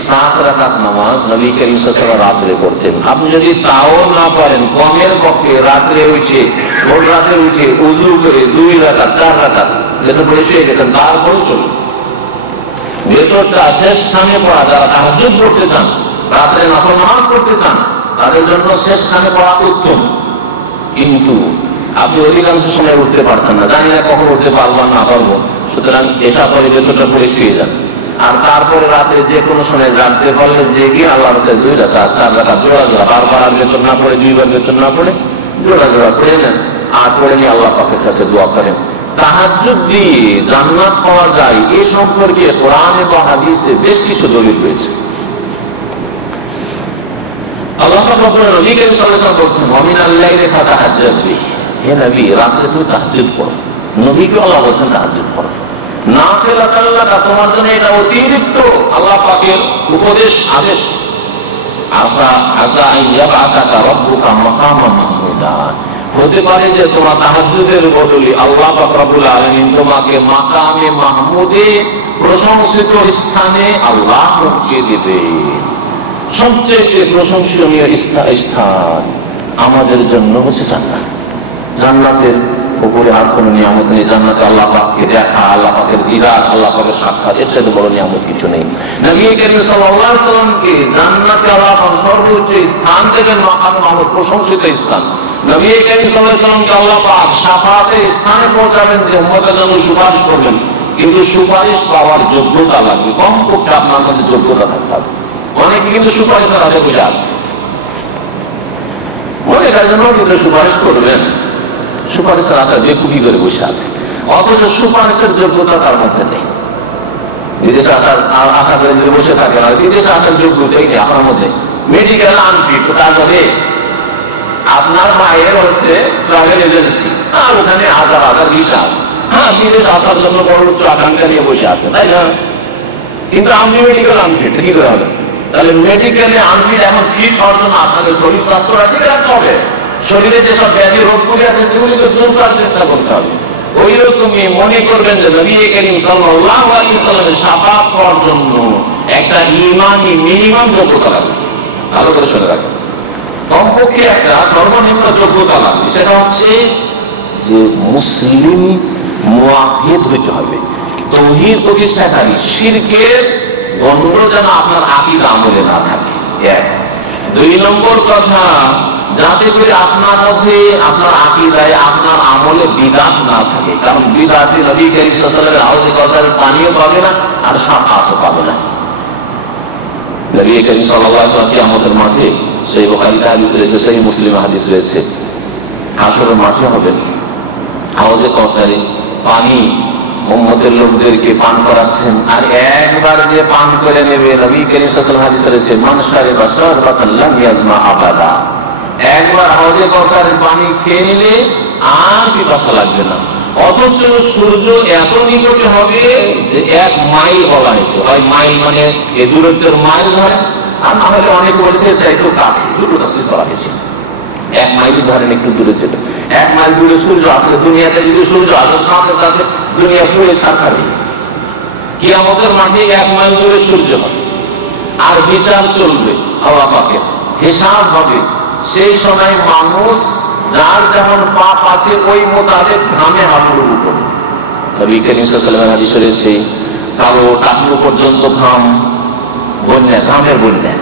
7 রাকাত নামাজ নবী করিম সাল্লাল্লাহু আলাইহি ওয়াসাল্লাম রাত্রে পড়তেন। আপনি যদি তাও না পারেন, কমের পক্ষে রাত্রে উঠে ভোর রাতে উঠে ওযু করে 2 রাকাত 4 রাকাত ভেতর পড়ে শুয়ে গেছেন, তারপরেও চলবে। ভেতরটা শেষ স্থানে পড়া, যারা তাহাজ্জুদ পড়তে চান, রাত্রে নফল নামাজ পড়তে চান, তাদের জন্য শেষ স্থানে পড়া উত্তম। কিন্তু আপনি অধিকাংশ সময় উঠতে পারছেন না, জানি না কখন উঠতে পারবো না পারবো, সুতরাং এসা পরে ভেতরটা পড়ে শুয়ে যান, আর তারপরে রাতে যে কোনো সময় জানতে পারলে যে কি আল্লাহর কাছে 2 রাকাত 4 রাকাত জোড়া জোড়া, বারবার আর বেতন না পড়ে, 2 বার বেতন না পড়ে জোড়া জোড়া পড়ে নেন, আর পড়ে নিয়ে আল্লাহ পাকের কাছে দোয়া করেন। তাহাজ্জুদ দিয়ে জান্নাত পাওয়া যায় এ সম্পর্কে কোরআন এবং হাদিসে বেশ কিছু দলিল রয়েছে। আল্লাহ পাক নবী করিম সাল্লাল্লাহু আলাইহি ওয়াসাল্লাম বলেছেন, ওয়া মিনাল লাইলি ফাতাহাজ্জাদ বিহি, হে নবী রাতে তুমি তাহাজ্জুদ পড়ো। নবীকে আল্লাহ বলেছেন তাহাজ্জুদ পড়ো। নাফিলাতান লাকা, তোমার জন্য এটা অতিরিক্ত আল্লাহ পাকের উপদেশ, আদেশ। আসা আসা ইয়াবআসাকা রাব্বুকা মাকামান মাহমুদা, হতে পারে যে তোমার তাহাজ্জুদের বদলে আল্লাহ পাক রব্বুল আলামিন তোমাকে মাকামে মাহমুদে, প্রশংসিত স্থানে আল্লাহ পৌঁছিয়ে দিবে। সবচেয়ে প্রশংসনীয় স্থান আমাদের জন্য হচ্ছে জান্নাত। জান্নাতের উপরে আর কোন নিয়ামত নেই। জান্নাতে আল্লাহ পাককে দেখা, আল্লাহ পাকের দিদার, আল্লাহ পাকের সাক্ষাৎ, এর সাথে বড় নিয়ামত কিছু নেই। নবী করিম সাল্লাল্লাহু আলাইহি ওয়াসাল্লামকে জান্নাতে আল্লাহ পাক সর্বোচ্চ স্থান দেবেন, মাকাম মাহমুদ, প্রশংসিত স্থান। নবী করিম সাল্লাল্লাহু আলাইহি ওয়াসাল্লামকে আল্লাহ পাক শাফাআতের স্থানে পৌঁছাবেন, যে উম্মতের জন্য সুপারিশ করবেন। কিন্তু সুপারিশ পাওয়ার যোগ্যতা লাগবে, কমপক্ষে আপনার মধ্যে যোগ্যতা থাকতে হবে। অনেকে কিন্তু সুপারিশের আশায় বসে আছে, মনে করেন কিন্তু সুপারিশ করবেন, সুপারিশের আশায় বেকুফি করে বসে আছে, অথচ সুপারিশের যোগ্যতা তার মধ্যে নেই। বিদেশে আশা করে যদি বসে থাকেন, আর বিদেশে আসার যোগ্যতাই নেই আপনার মধ্যে, মেডিকেল আনফিট, কাজ হবে। আপনার মায়ের হচ্ছে ট্রাভেল এজেন্সি, আর ওখানে হাজার হাজার ভিসা আছে, হ্যাঁ বিদেশ আসার জন্য বড় উচ্চ আকাঙ্ক্ষা নিয়ে বসে আছে, তাই না? কিন্তু আপনি মেডিকেল আনফিট, কি করে হবে? তাহলে মেডিকেলে আনফিট এখন ফিট হওয়ার জন্য আপনাকে শরীর স্বাস্থ্যটা ঠিক রাখতে হবে। শরীরে যেসব ব্যাধি রোগগুলি আছে সেগুলিকে দূর করার চেষ্টা করতে হবে। ওই রকমই মনে করবেন যে নবী করিম সাল্লাল্লাহু আলাইহি ওয়াসাল্লামের শাফাআত পাওয়ার জন্য একটা ঈমানি মিনিমাম যোগ্যতা লাগবে। ভালো করে শুনে রাখেন, কমপক্ষে একটা সর্বনিম্ন যোগ্যতা লাগবে। সেটা হচ্ছে যে মুসলিম মুওয়াহিদ হইতে হবে, তাওহীদ প্রতিষ্ঠাকারী, শিরকের গন্ধ যেন আপনার আকীদা আমলে না থাকে। এক। দুই নম্বর কথা, যাতে করে আপনার মধ্যে, আপনার আকীদায়, আপনার আমলে বিদআত না থাকে। কারণ বিদআতে নবী করিম সাল্লাল্লাহু আলাইহি ওয়াসাল্লামের হাউজে কাউসারের পানিও পাবে না, আর শাফাআতও পাবে না। নবী করিম সাল্লাল্লাহু আলাইহি ওয়াসাল্লাম কিয়ামতের মাঠে, সেই বুখারীতে হাদিস রয়েছে, সেই মুসলিমে হাদিস রয়েছে, হাশরের মাঠে হবেন, হাউজে কাউসারে পানি উম্মতের লোকদেরকে পান করাচ্ছেন, আর একবার যে পান করে নেবে, নবী করিম সাল্লাল্লাহু আলাইহি ওয়াসাল্লাম হাদিসে রয়েছে, মান শারিবা শারবাতান লাম ইয়াজমা আবাদা, একবার হাউজে কাউসারের পানি খেয়ে নিলে আর পিপাসা লাগবে না। অথচ সূর্য এত নিকটে হবে যে 1 মাইল বলা হয়েছে, হয় মাইল মানে এই দূরত্বের মাইল ধরে, আর না হলে অনেক বলেছে চাইতো কাছে, দুটো কাছে করা হয়েছে। 1 মাইল ধরেন, একটু দূরে যেটা 1 মাইল দূরে সূর্য আসলে, দুনিয়াতে যদি সূর্য আসে সাথে সাথে দুনিয়া পুড়ে ছারখার হয়ে যাবে। কিয়ামতের মাঠে 1 মাইল দূরে সূর্য হবে, আর বিচার চলবে, আল্লাহ পাকের হিসাব হবে। সেই সময় মানুষ যার যেমন পাপ আছে ওই মোতাবেক ঘামে হাবুডুবু করবে। নবী করিম সাল্লাল্লাহু আলাইহি ওয়াসাল্লাম হাদিসে রয়েছে, কারো টাকনু পর্যন্ত ঘাম, বন্যা, ঘামের বন্যা।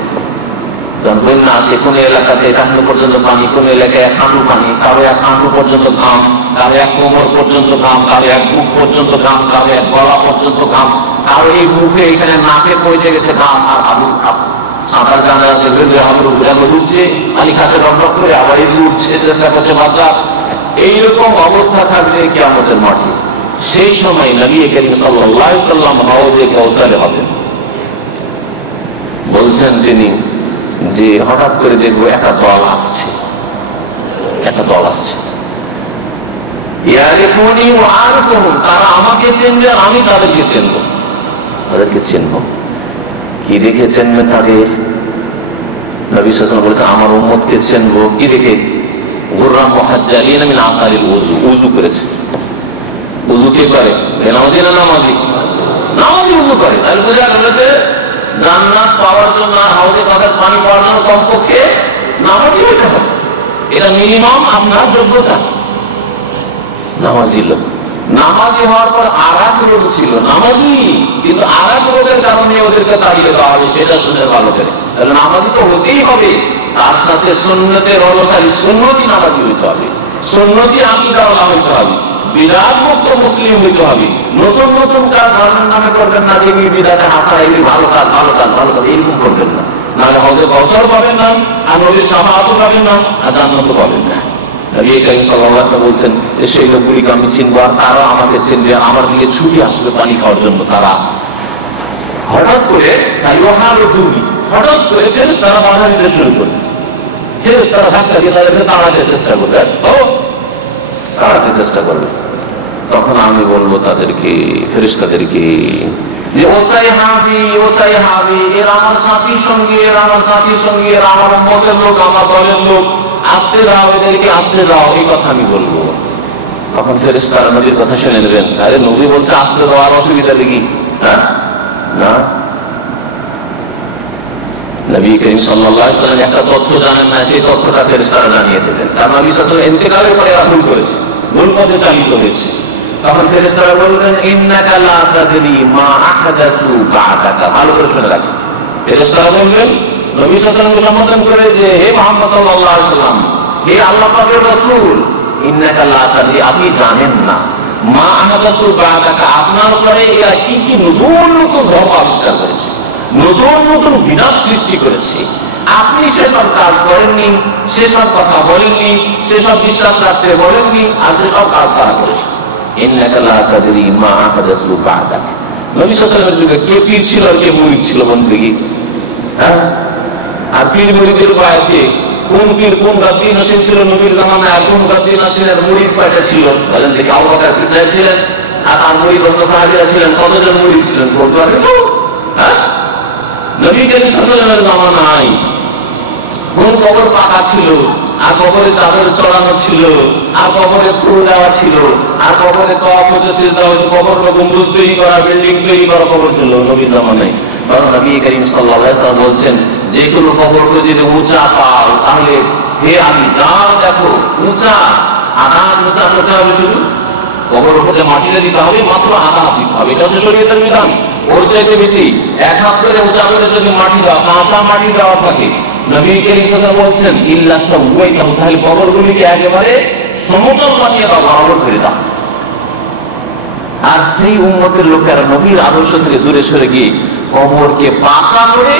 যখন বন্যা আসে কোন এলাকাতে টাকনু পর্যন্ত পানি, কোন এলাকায় 1 হাঁটু পানি, কারো 1 হাঁটু পর্যন্ত ঘাম, কারো 1 কোমর পর্যন্ত ঘাম, কারো 1 বুক পর্যন্ত ঘাম, কারো 1 গলা পর্যন্ত ঘাম, কারো এই মুখে এখানে নাকে পৌঁছে গেছে ঘাম, আর হাবুড সাঁতার কানাতে হাবুডু ঘুরানো ঢুকছে, পানি কাছে রকরক করে আবার এগিয়ে উঠছে, চেষ্টা করছে বাঁচার। এইরকম অবস্থা থাকবে কিয়ামতের মাঠে। সেই সময় নবী করিম সাল্লাল্লাহু আলাইহি ওয়াসাল্লাম হাউজে কাউসারে হবেন। বলছেন তিনি যে হঠাৎ করে দেখবো একটা দল আসছে, একটা দল আসছে, ইয়ারিফুনি ওয়া আরিফুহুম, তারা আমাকে চিনবে আর আমি তাদেরকে চিনব, তাদেরকে চিনব। কি দেখে চিনবে তাদের? নবী সাল্লাল্লাহু আলাইহি ওয়াসাল্লাম বলেছেন আমার উম্মতকে চিনব কি দেখে? গুররাম মুহাজ্জালিন মিন আসারিল ওযু, ওযু করেছে। ওযু কে করে? বেনামাজি না নামাজি? নামাজি ওযু করে। তাহলে বোঝা গেল যে জান্নাত পাওয়ার জন্য, হাউজে কাউসার পানি পাওয়ার জন্য কমপক্ষে নামাজি হতে হবে। এটা মিনিমাম আপনার যোগ্যতা। নামাজি লোক, নামাজি হওয়ার পর আরাক রোগ ছিল, নামাজি, কিন্তু আরাক রোগের কারণে ওদেরকে তাড়িয়ে দেওয়া হবে, সেটা শুনে ভালো করে। তাহলে নামাজি তো হতেই হবে, তার সাথে সুন্নতের অনুসারী, সুন্নতি নামাজি হইতে হবে, সুন্নতি আকীদাওয়ালা হইতে হবে, বিদআত মুক্ত মুসলিম হইতে হবে। নতুন নতুন কাজ ধর্মের নামে করবেন না, যে বিদআতে হাসা, এগুলি ভালো কাজ, ভালো কাজ, ভালো কাজ, এরকম করবেন না, নাহলে হাউজে কাউসার পাবেন না, আর নবীর শাফাআতও পাবেন না, আর জান্নাতও পাবেন না। নবী করিম সাল্লাল্লাহু আলাইহি ওয়াসাল্লাম বলছেন সেই লোকগুলিকে আমি চিনব, আর তারা আমাকে চিনবে, আমার দিকে ছুটে আসবে পানি খাওয়ার জন্য। তারা হঠাৎ করে হঠাৎ করে ফেরেশতারা বাধা দিতে শুরু করবে, ফেরেশতারা ধাক্কা দিয়ে তাদেরকে তাড়াতে চেষ্টা করবে, তাড়াতে চেষ্টা করবে। তখন আমি বলবো তাদেরকে, ফেরেশতাদেরকে, যে ওসাই হাবি, ওসাই হাবি, এর আমার সাথীর সঙ্গে, এর আমার সাথীর সঙ্গে, এর আমার উম্মতের লোক, আমার দলের লোক, আসতে দাও, এদেরকে আসতে দাও, এই কথা আমি বলবো। তখন ফেরেশতারা নবীর কথা শুনে নেবেন। আরে নবী বলছে আসতে দেওয়ার অসুবিধা দেখি, হ্যাঁ না। নবী করিম সাল্লাল্লাহু আলাইহি ওয়াসাল্লাম একটা তথ্য জানেন না, সেই তথ্যটা ফেরেশতারা জানিয়ে দেবেন। কারণ নবী সাল্লাল্লাহু আলাইহি ওয়াসাল্লাম ইন্তেকালের পরে এরা ভুল করেছে, ভুল পথে চালিত হয়েছে। তখন ফেরেশতারা বলবেন ইন্নাকা লা তাদরি মা আহদাসু বা'দাকা। ভালো করে শুনে রাখেন। ফেরেশতারা বলবেন নবী সাল্লাল্লাহু আলাইহি ওয়াসাল্লামকে সম্বোধন করে যে হে মুহাম্মদ সাল্লাল্লাহু আলাইহি ওয়াসাল্লাম, হে আল্লাহ পাকের রাসূল, ইন্নাকা লা তাদরি, আপনি জানেন না, মা আহদাসু বা'দাকা, আপনার পরে এরা কি কি নতুন নতুন ধর্ম আবিষ্কার করেছে, নতুন নতুন বিধান সৃষ্টি করেছে। আপনি সেসব কাজ করেননি, সেসব কথা বলেননি, সেসব বিশ্বাস রাখতে বলেননি, আর সেসব কাজ তারা করেছে। ইন্নাকা লা তাদরি মা আহদাসু বা'দাক। নবী সাল্লাল্লাহু আলাইহি ওয়াসাল্লামের যুগে কে পীর ছিল আর কে মুরিদ ছিল বন্ধুগি? হ্যাঁ, আর পীর মুরিদের বায়াতে কোন পীর কোন গাদ্দি নসীন ছিল নবীর জামানায়, আর কোন গাদ্দি নসীনের মুরিদ কয়টা ছিল বলেন দেখি? আবু বকর পীর সাহেব ছিলেন, আর তার মুরিদ অন্য সাহাবীরা ছিলেন, কতজন মুরিদ ছিলেন বলতে পারবেন? হ্যাঁ, নবী করিম সাল্লাল্লাহু আলাইহি ওয়াসাল্লামের জামানায় কোন কবর পাকা ছিল, আর কবরে চাদর চড়ানো ছিল, আর কবরে ফুল দেওয়া ছিল, আর কবরে তওয়াফ হতে সিজদা হতে, কবর গম্বুজ তৈরি করা, বিল্ডিং তৈরি করা কবর ছিল নবীর জামানায়। কারণ নবী করিম সাল্লাল্লাহু আলাইহি ওয়াসাল্লাম বলছেন যে কোনো কবরকে যদি উঁচা পাও তাহলে হে আমি যাও দেখো উঁচা, আধা উঁচা করতে হবে, শুধু কবর উপরে মাটিটা দিতে হবে, মাত্র আধা হাত দিতে হবে, এটা হচ্ছে শরীয়তের বিধান। ওর চাইতে বেশি এক হাত করে উঁচা করে যদি মাটি দাও, কাঁচা মাটি দেওয়া থাকে, নবী করিম সাল্লাল্লাহু আলাইহি ওয়াসাল্লাম বলছেন ইল্লা সাওয়াইতাহু, তাহলে কবরগুলিকে একেবারে সমতল বানিয়ে দাও, বরাবর করে দাও। আর সেই উম্মতের লোকেরা নবীর আদর্শ থেকে দূরে সরে গিয়ে কবরকে পাকা করে,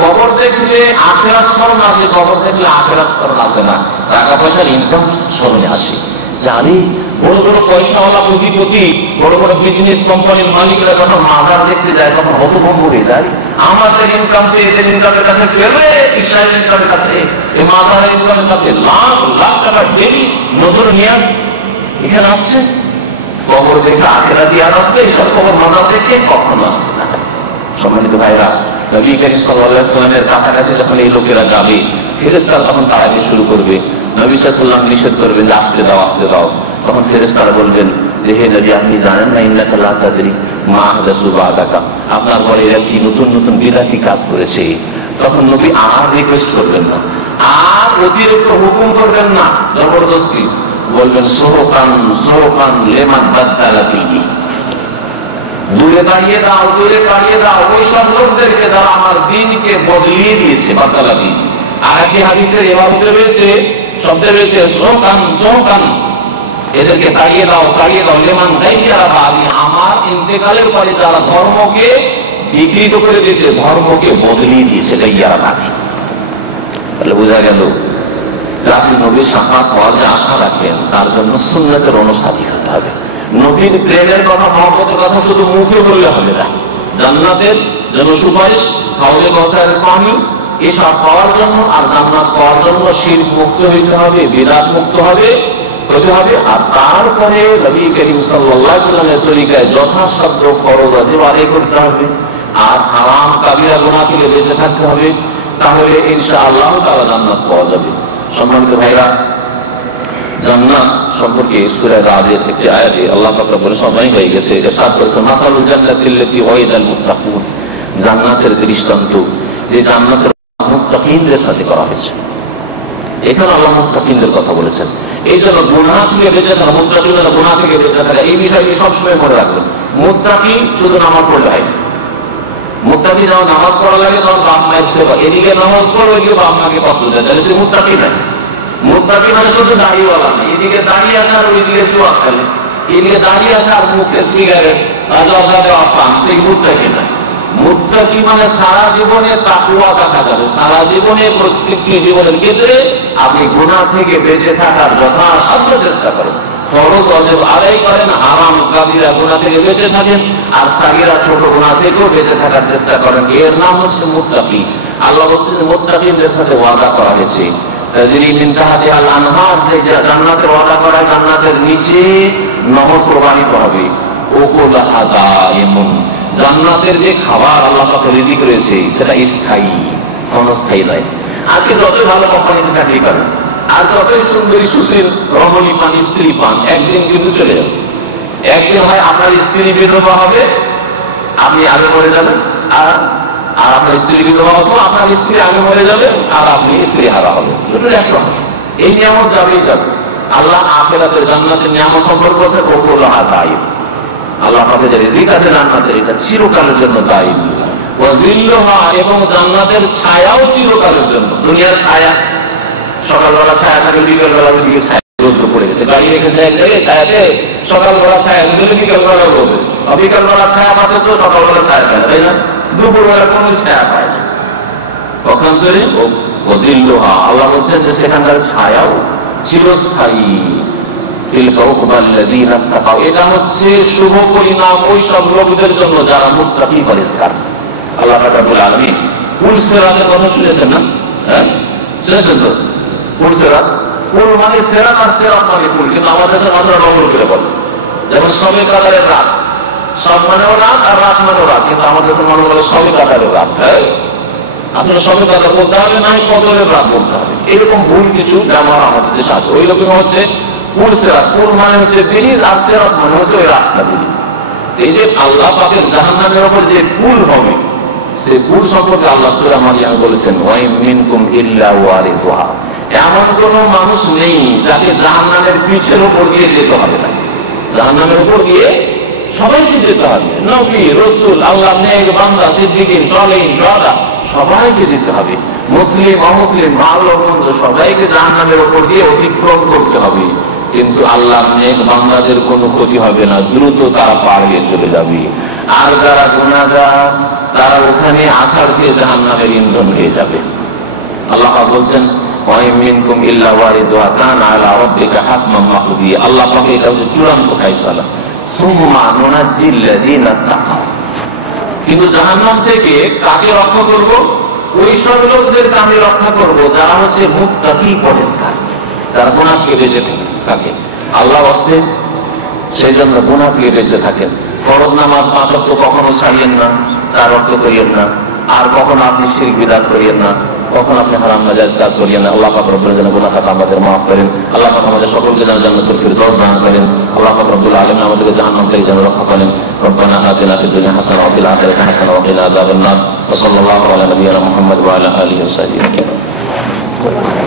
কবর দেখলে আখিরাত স্মরণ আসে, কবর দেখলে আখিরাত স্মরণ আসে না, টাকা পয়সার ইনকাম স্মরণে আসে। জানি বড় বড় পয়সাওয়ালা পুঁজিপতি, বড় বড় বিজনেস কোম্পানির মালিকরা যখন মাজার দেখতে যায় তখন হতভম্ব হয়ে যায়। আমাদের ইনকাম তো এদের ইনকামের কাছে ফেলে, ইসরায়েল ইনকামের কাছে, এই মাজারের ইনকামের কাছে লাখ লাখ টাকা ডেলি নজর নিয়ে এখানে আসছে। কবর দেখে আখিরাত ইয়াদ আসবে, এইসব কবর মাজার দেখে কখনো আসবে না। সম্মানিত ভাইরা, নবী করিম সাল্লাল্লাহু আলাইহি ওয়াসাল্লামের কাছাকাছি যখন এই লোকেরা যাবে, ফেরেশতারা তখন তাড়াতে শুরু করবে। নবী সাল্লাল্লাহু আলাইহি ওয়াসাল্লাম নিষেধ করবেন যে আসতে দাও, আসতে দাও। তখন ফেরেশতারা বলবেন যে হে নবী, আপনি জানেন না ইন্নাকা লা তাদরি মা আহদাসু বা'দাকা, আপনার পরে এরা কি নতুন নতুন বিদআতি কাজ করেছে। তখন নবী আর রিকোয়েস্ট করবেন না, আর অতিরিক্ত হুকুম করবেন না, জবরদস্তি বলবেন সুহকান সুহকান লিমান বাদদালা বিহি, দূরে দাঁড়িয়ে দাও, দূরে দাঁড়িয়ে দাও ওই সব লোকদেরকে যারা আমার দ্বীনকে বদলিয়ে দিয়েছে, বাদদালা বিহি। আর একটি হাদিসের এভাবে রয়েছে, শব্দে রয়েছে সুহকান সুহকান, এদেরকে তাড়িয়ে দাও, তাড়িয়ে দাও, লিমান গায়্যারা বাদি, আমার ইন্তেকালের পরে যারা ধর্মকে বিকৃত করে দিয়েছে, ধর্মকে বদলিয়ে দিয়েছে, গায়্যারা বাদি। তাহলে বোঝা গেল আপনি নবীর শাফাত পাওয়ার যে আশা রাখেন তার জন্য সুন্নতের অনুসারী হতে হবে। নবীর প্রেমের কথা, মহব্বতের কথা শুধু মুখে বললে হবে না। জান্নাতের জন্য সুপারিশ, হাউজে কাউসারের পানি, এসব পাওয়ার জন্য আর জান্নাত পাওয়ার জন্য শিরক মুক্ত হইতে হবে, বিদআত মুক্ত হতে হবে। আর তারপরে নবী করিম সাল্লাল্লাহু আলাইহি ওয়াসাল্লামের তরিকায় যথাসাধ্য ফরজ ওয়াজিব আদায় করতে হবে, আর হারাম কাবিরা গুনাহ থেকে বেঁচে থাকতে হবে। তাহলে ইনশাআল্লাহ তাআলা জান্নাত পাওয়া যাবে। সম্মানিত ভাইরা, জান্নাত সম্পর্কে সূরা রাদের একটি আয়াতে আল্লাহ পাক বলে সময় হয়ে গেছে, ইরশাদ করেছেন মাসালুল জান্নাতিল্লাতী ওয়াইদাল মুত্তাকুন, জান্নাতের দৃষ্টান্ত যে জান্নাতের মুত্তাকিনদের সাথে করা হয়েছে। এখানে আল্লাহ মুত্তাকিনদের কথা বলেছেন, এই জন্য গুনাহ থেকে বেঁচে থাকা, মুত্তাকিনরা গুনাহ থেকে বেঁচে থাকা, এই বিষয়টি সবসময় মনে রাখবেন। মুত্তাকিন শুধু নামাজ পড়লে হয় না, মুত্তাকি যখন নামাজ পড়া লাগে তখন বাপ মায়ের সেবা, এদিকে নামাজ পড়ো এদিকে বাপ মাকে কষ্ট দেয়, তাহলে সে মুত্তাকি নাই। মুত্তাকি মানে শুধু দাড়িওয়ালা না, এদিকে দাঁড়িয়ে আছে আর ওইদিকে জুয়া খেলে, এদিকে দাঁড়িয়ে আছে আর মুখে সিগারেট পান, এই মুত্তাকি নাই। মুত্তাকি মানে সারা জীবনে তাকওয়া দেখা যাবে, সারা জীবনে প্রত্যেকটি জীবনের ক্ষেত্রে আপনি গুনাহ থেকে বেঁচে থাকার যথাসাধ্য চেষ্টা করেন, ফরজ ওয়াজিব আদায় করেন, হারাম কাবিরা গুনাহ থেকে বেঁচে থাকেন, আর সাগীরা ছোট গুনাহ থেকেও বেঁচে থাকার চেষ্টা করেন। এর নাম হচ্ছে মুত্তাকি। আল্লাহ বলছেন মুত্তাকিনদের সাথে ওয়াদা করা হয়েছে, তাজরি মিন তাহতিহাল আনহার, যে জান্নাতের ওয়াদা করা জান্নাতের নিচে নহর প্রবাহিত হবে। উকুলুহা দাইমুন, জান্নাতের যে খাবার আল্লাহ পাক রিজিক রয়েছে সেটা স্থায়ী, ক্ষণস্থায়ী নয়। আজকে যতই ভালো কোম্পানিতে চাকরি করেন আর যতই সুন্দরী সুশীল রমণী পান, স্ত্রী পান, একদিন কিন্তু চলে যাবে। একদিন হয় আপনার স্ত্রী বিধবা হবে, আপনি আগে মরে যাবেন, আর আপনার স্ত্রী বিধবা অথবা আপনার স্ত্রী আগে মরে যাবে আর আপনি স্ত্রী হারা হবে, দুটো একরকম। এই নিয়ামত যাবেই যাবে। আল্লাহ আখিরাতের জান্নাতের নিয়ামত সম্পর্ক আছে উকুলুহা দাইম, আল্লাহ পাকের যে রিজিক আছে জান্নাতের এটা চিরকালের জন্য দায়ী। ওয়া যিল্লুহা, এবং জান্নাতের ছায়াও চিরকালের জন্য। দুনিয়ার ছায়া সকালবেলা ছায়া থাকে, বিকেলবেলা ওইদিকে ছায়া রোদ্র পড়ে গেছে, গাড়ি রেখেছে এক জায়গায় ছায়াতে, সকালবেলা ছায়া দিলে বিকেলবেলা রোদ, বিকেলবেলা ছায়া পাচ্ছে তো সকালবেলা ছায়া পায় না, তাই না? দুপুরবেলা কোনো ছায়া পায় না। পক্ষান্তরে ও যিল্লুহা, আল্লাহ বলছেন যে সেখানকার ছায়াও চিরস্থায়ী। এটা হচ্ছে শুভ পরিণাম ওই সব লোকদের জন্য যারা মুত্তাকি পরিষ্কার। আল্লাহ রাব্বুল আলামিন পুল সিরাতের কথা শুনেছেন না? হ্যাঁ, শুনেছেন তো? পুল সিরাত, পুল মানে সিরাত আর সিরাত মানে পুল, কিন্তু আমাদের দেশে মানুষরা নকল করে বলে। যেমন সবে কাদারের রাত, সব মানেও রাত আর রাত মানেও রাত, কিন্তু আমাদের দেশে মানুষ বলে সবে কাদারের রাত। হ্যাঁ, আসলে সবে কাদার বলতে হবে, নাই কদরের রাত বলতে হবে। এরকম ভুল কিছু ব্যবহার আমাদের দেশে আছে। ওই রকম হচ্ছে পুল সিরাত, পুল মানে হচ্ছে ব্রিজ আর সিরাত মানে হচ্ছে ওই রাস্তা, ব্রিজ। এই যে আল্লাহ পাকের জাহান্নামের উপর যে পুল হবে, সে পুল সম্পর্কে আল্লাহ সূরা মারিয়াম বলেছেন ওয়া মিনকুম ইল্লা ওয়ারিদুহা, এমন কোন মানুষ নেই যাকে জাহান্নামের পিঠের উপর দিয়ে যেতে হবে না। জাহান্নামের উপর দিয়ে সবাইকে যেতে হবে, নবী, রাসূল, আল্লাহর নেক বান্দা, সিদ্দিকীন, সালেহীন, শুহাদা, সবাইকে যেতে হবে। মুসলিম অমুসলিম, ভালো মন্দ সবাইকে জাহান্নামের উপর দিয়ে অতিক্রম করতে হবে। কিন্তু আল্লাহর নেক বান্দাদের কোনো ক্ষতি হবে না, দ্রুত তারা পার হয়ে চলে যাবে। আর যারা গুনাহগার তারা ওখানে আছাড় দিয়ে জাহান্নামের ইন্ধন হয়ে যাবে। আল্লাহ বলছেন ওয়া মিনকুম ইল্লা ওয়ারিদুহা কানা আলা রাব্বিকা হাতমান মাকদিয়া। আল্লাহ পাকের এটা হচ্ছে চূড়ান্ত ফয়সালা। সুম্মা নুনাজ্জিল লাযিনা তাকাউ, কিন্তু জাহান্নাম থেকে কাকে রক্ষা করব? ওই সব লোকদেরকে আমি রক্ষা করব যারা হচ্ছে মুত্তাকি পরিষ্কার, যারা গুনাহ থেকে বেঁচে থাকে। কাকে? আল্লাহ ওয়াস্তে, সেই জন্য গুনাহ থেকে বেঁচে থাকেন। ফরজ নামাজ 5 ওয়াক্ত কখনো ছাড়িয়েন না, 4 ওয়াক্ত করিয়েন না, আর কখনো আপনি শিরক বিদআত করিয়েন না, কখনো আপনি হারাম নাজায়েজ কাজ করিয়েন না। আল্লাহ পাক রব্বুল আলামিন গুনাহ খাতা আমাদের মাফ করেন। আল্লাহ পাক আমাদের সকলকে যেন জান্নাতুল ফিরদাউস দান করেন। আল্লাহ পাক রব্বুল আলামিন আমাদেরকে জাহান্নাম থেকে যেন রক্ষা করেন। রব্বানা আতিনা ফিদ দুনিয়া হাসানাহ ওয়া ফিল আখিরাতি হাসানাহ ওয়া কিনা আযাবান নার। ওয়া সাল্লাল্লাহু আলা নাবিয়িনা মুহাম্মদ ওয়া আলা আলিহি ওয়া সাহবিহি।